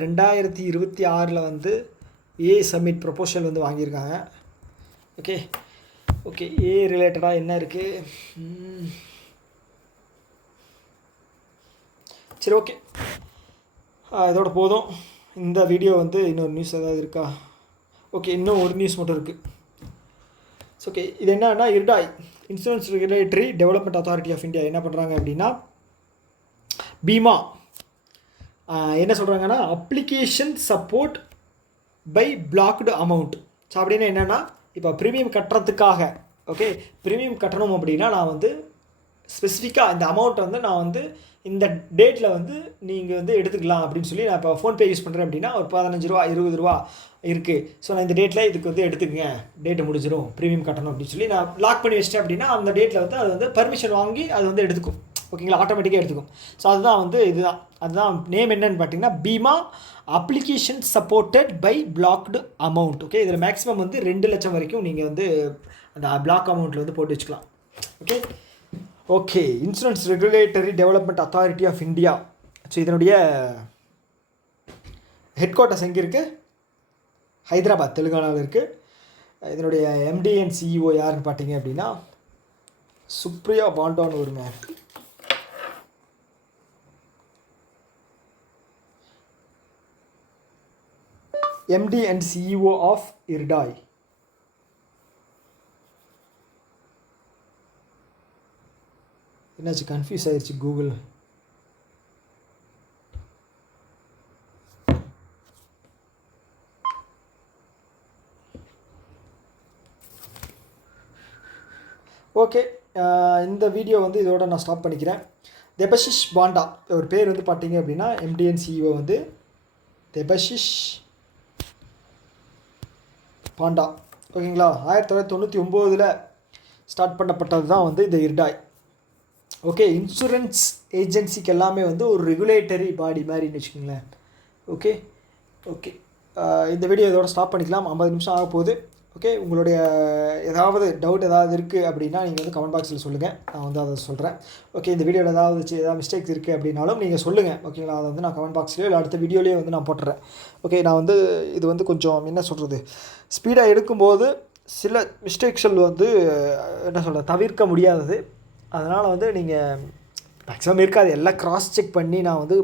2026 வந்து ஏஐ சம்மிட் ப்ரொபோசல் வந்து வாங்கியிருக்காங்க. ஓகே ஏஐ ரிலேட்டடாக என்ன இருக்குது? சரி, ஓகே, இதோட போதும். இந்த வீடியோ வந்து இன்னொரு நியூஸ் ஏதாவது இருக்கா? ஓகே, இன்னும் ஒரு நியூஸ் மட்டும் இருக்குது. ஓகே, இது என்னன்னா, IRDAI insurance regulatory development authority of India என்ன பண்ணுறாங்க அப்படின்னா, பீமா என்ன சொல்கிறாங்கன்னா, application support by blocked amount. So அப்படின்னா என்னென்னா, இப்போ ப்ரீமியம் கட்டுறதுக்காக ப்ரீமியம் கட்டணும் அப்படின்னா நான் வந்து ஸ்பெசிஃபிக்காக இந்த அமௌண்ட்டை வந்து நான் வந்து இந்த டேட்டில் வந்து நீங்கள் வந்து எடுத்துக்கலாம் அப்படின்னு சொல்லி, நான் இப்போ ஃபோன்பே யூஸ் பண்ணுறேன் அப்படின்னா ஒரு 15 ரூபா 20 ரூபா இருக்குது. ஸோ நான் இந்த டேட்டில் இதுக்கு வந்து எடுத்துக்கங்க, டேட்டு முடிஞ்சிடும், ப்ரீமியம் கட்டணும் அப்படின்னு சொல்லி நான் லாக் பண்ணி வச்சிட்டேன் அப்படின்னா அந்த டேட்டில் வந்து அது வந்து பர்மிஷன் வாங்கி அது வந்து எடுத்துக்கும். ஓகேங்களா, ஆட்டோமேட்டிக்காக எடுத்துக்கும். ஸோ அதுதான் வந்து அதுதான் நேம் என்னன்னு பார்த்தீங்கன்னா, Bima application supported by blocked amount. Okay, இதில் மேக்ஸிமம் வந்து 2 லட்சம் வரைக்கும் நீங்கள் வந்து அந்த பிளாக் அமௌண்ட்டில் வந்து போட்டு வச்சுக்கலாம். Okay insurance regulatory development authority of India. So இதனுடைய ஹெட் குவார்ட்டர்ஸ் எங்கே இருக்குது? ஹைதராபாத், தெலுங்கானாவில் இருக்குது. இதனுடைய MD and CEO யாருன்னு பார்த்தீங்க அப்படின்னா சுப்ரியா பாண்டான்னு ஒரு ma'am. MD and CEO of IRDAI. என்னாச்சு, கன்ஃபியூஸ் ஆயிடுச்சு கூகுள். ஓகே, இந்த வீடியோ வந்து இதோட நான் ஸ்டாப் பண்ணிக்கிறேன். தெபஷிஷ் பாண்டா ஒரு பேர் வந்து பார்த்தீங்க அப்படின்னா MD and CEO வந்து தெபஷிஷ் பாண்டா. ஓகேங்களா, 1999 ஸ்டார்ட் பண்ணப்பட்டது தான் வந்து இந்த IRDAI. ஓகே, இன்சூரன்ஸ் ஏஜென்சிக்கு எல்லாமே வந்து ஒரு ரெகுலேட்டரி பாடி மாதிரின்னு வச்சுக்கோங்களேன். ஓகே, இந்த வீடியோ இதோட ஸ்டாப் பண்ணிக்கலாம். 50 நிமிஷம் ஆக போகுது. ஓகே, உங்களுடைய ஏதாவது டவுட் ஏதாவது இருக்குது அப்படின்னா நீங்கள் வந்து கமெண்ட் பாக்ஸில் சொல்லுங்கள், நான் வந்து அதை சொல்கிறேன். ஓகே, இந்த வீடியோவில் ஏதாவது மிஸ்டேக்ஸ் இருக்குது அப்படின்னாலும் நீங்கள் சொல்லுங்கள். ஓகேங்களா, அதை வந்து நான் கமெண்ட் பாக்ஸ்லேயோ இல்லை அடுத்த வீடியோலேயே வந்து நான் போட்டுறேன். ஓகே, நான் வந்து இது வந்து கொஞ்சம் என்ன சொல்கிறது, ஸ்பீடாக எடுக்கும்போது சில மிஸ்டேக்ஸ்கள் வந்து என்ன சொல்கிறது தவிர்க்க முடியாதது. அதனால் வந்து நீங்கள் மேக்ஸிமம் இருக்காது, எல்லாம் கிராஸ் செக் பண்ணி நான் வந்து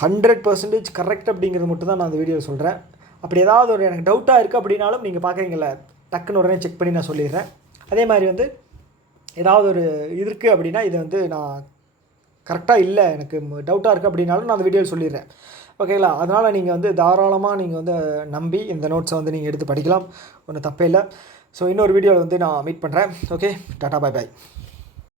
100% கரெக்ட் அப்படிங்கிறது மட்டும் தான் நான் அந்த வீடியோவில் சொல்கிறேன். அப்படி ஏதாவது ஒரு எனக்கு டவுட்டாக இருக்குது அப்படின்னாலும் நீங்கள் பார்க்குறீங்கள டக்குன்னு உடனே செக் பண்ணி நான் சொல்லிடுறேன். அதே மாதிரி வந்து ஏதாவது ஒரு இருக்குது அப்படின்னா இதை வந்து நான் கரெக்டாக இல்லை, எனக்கு டவுட்டாக இருக்குது அப்படின்னாலும் நான் அந்த வீடியோவில் சொல்லிடுறேன். ஓகேங்களா? அதனால் நீங்கள் வந்து தாராளமாக நீங்கள் வந்து நம்பி இந்த நோட்ஸை வந்து நீங்கள் எடுத்து படிக்கலாம், ஒன்றும் தப்பே இல்லை. ஸோ இன்னொரு வீடியோவில் வந்து நான் மீட் பண்ணுறேன். Okay, tata, bye bye.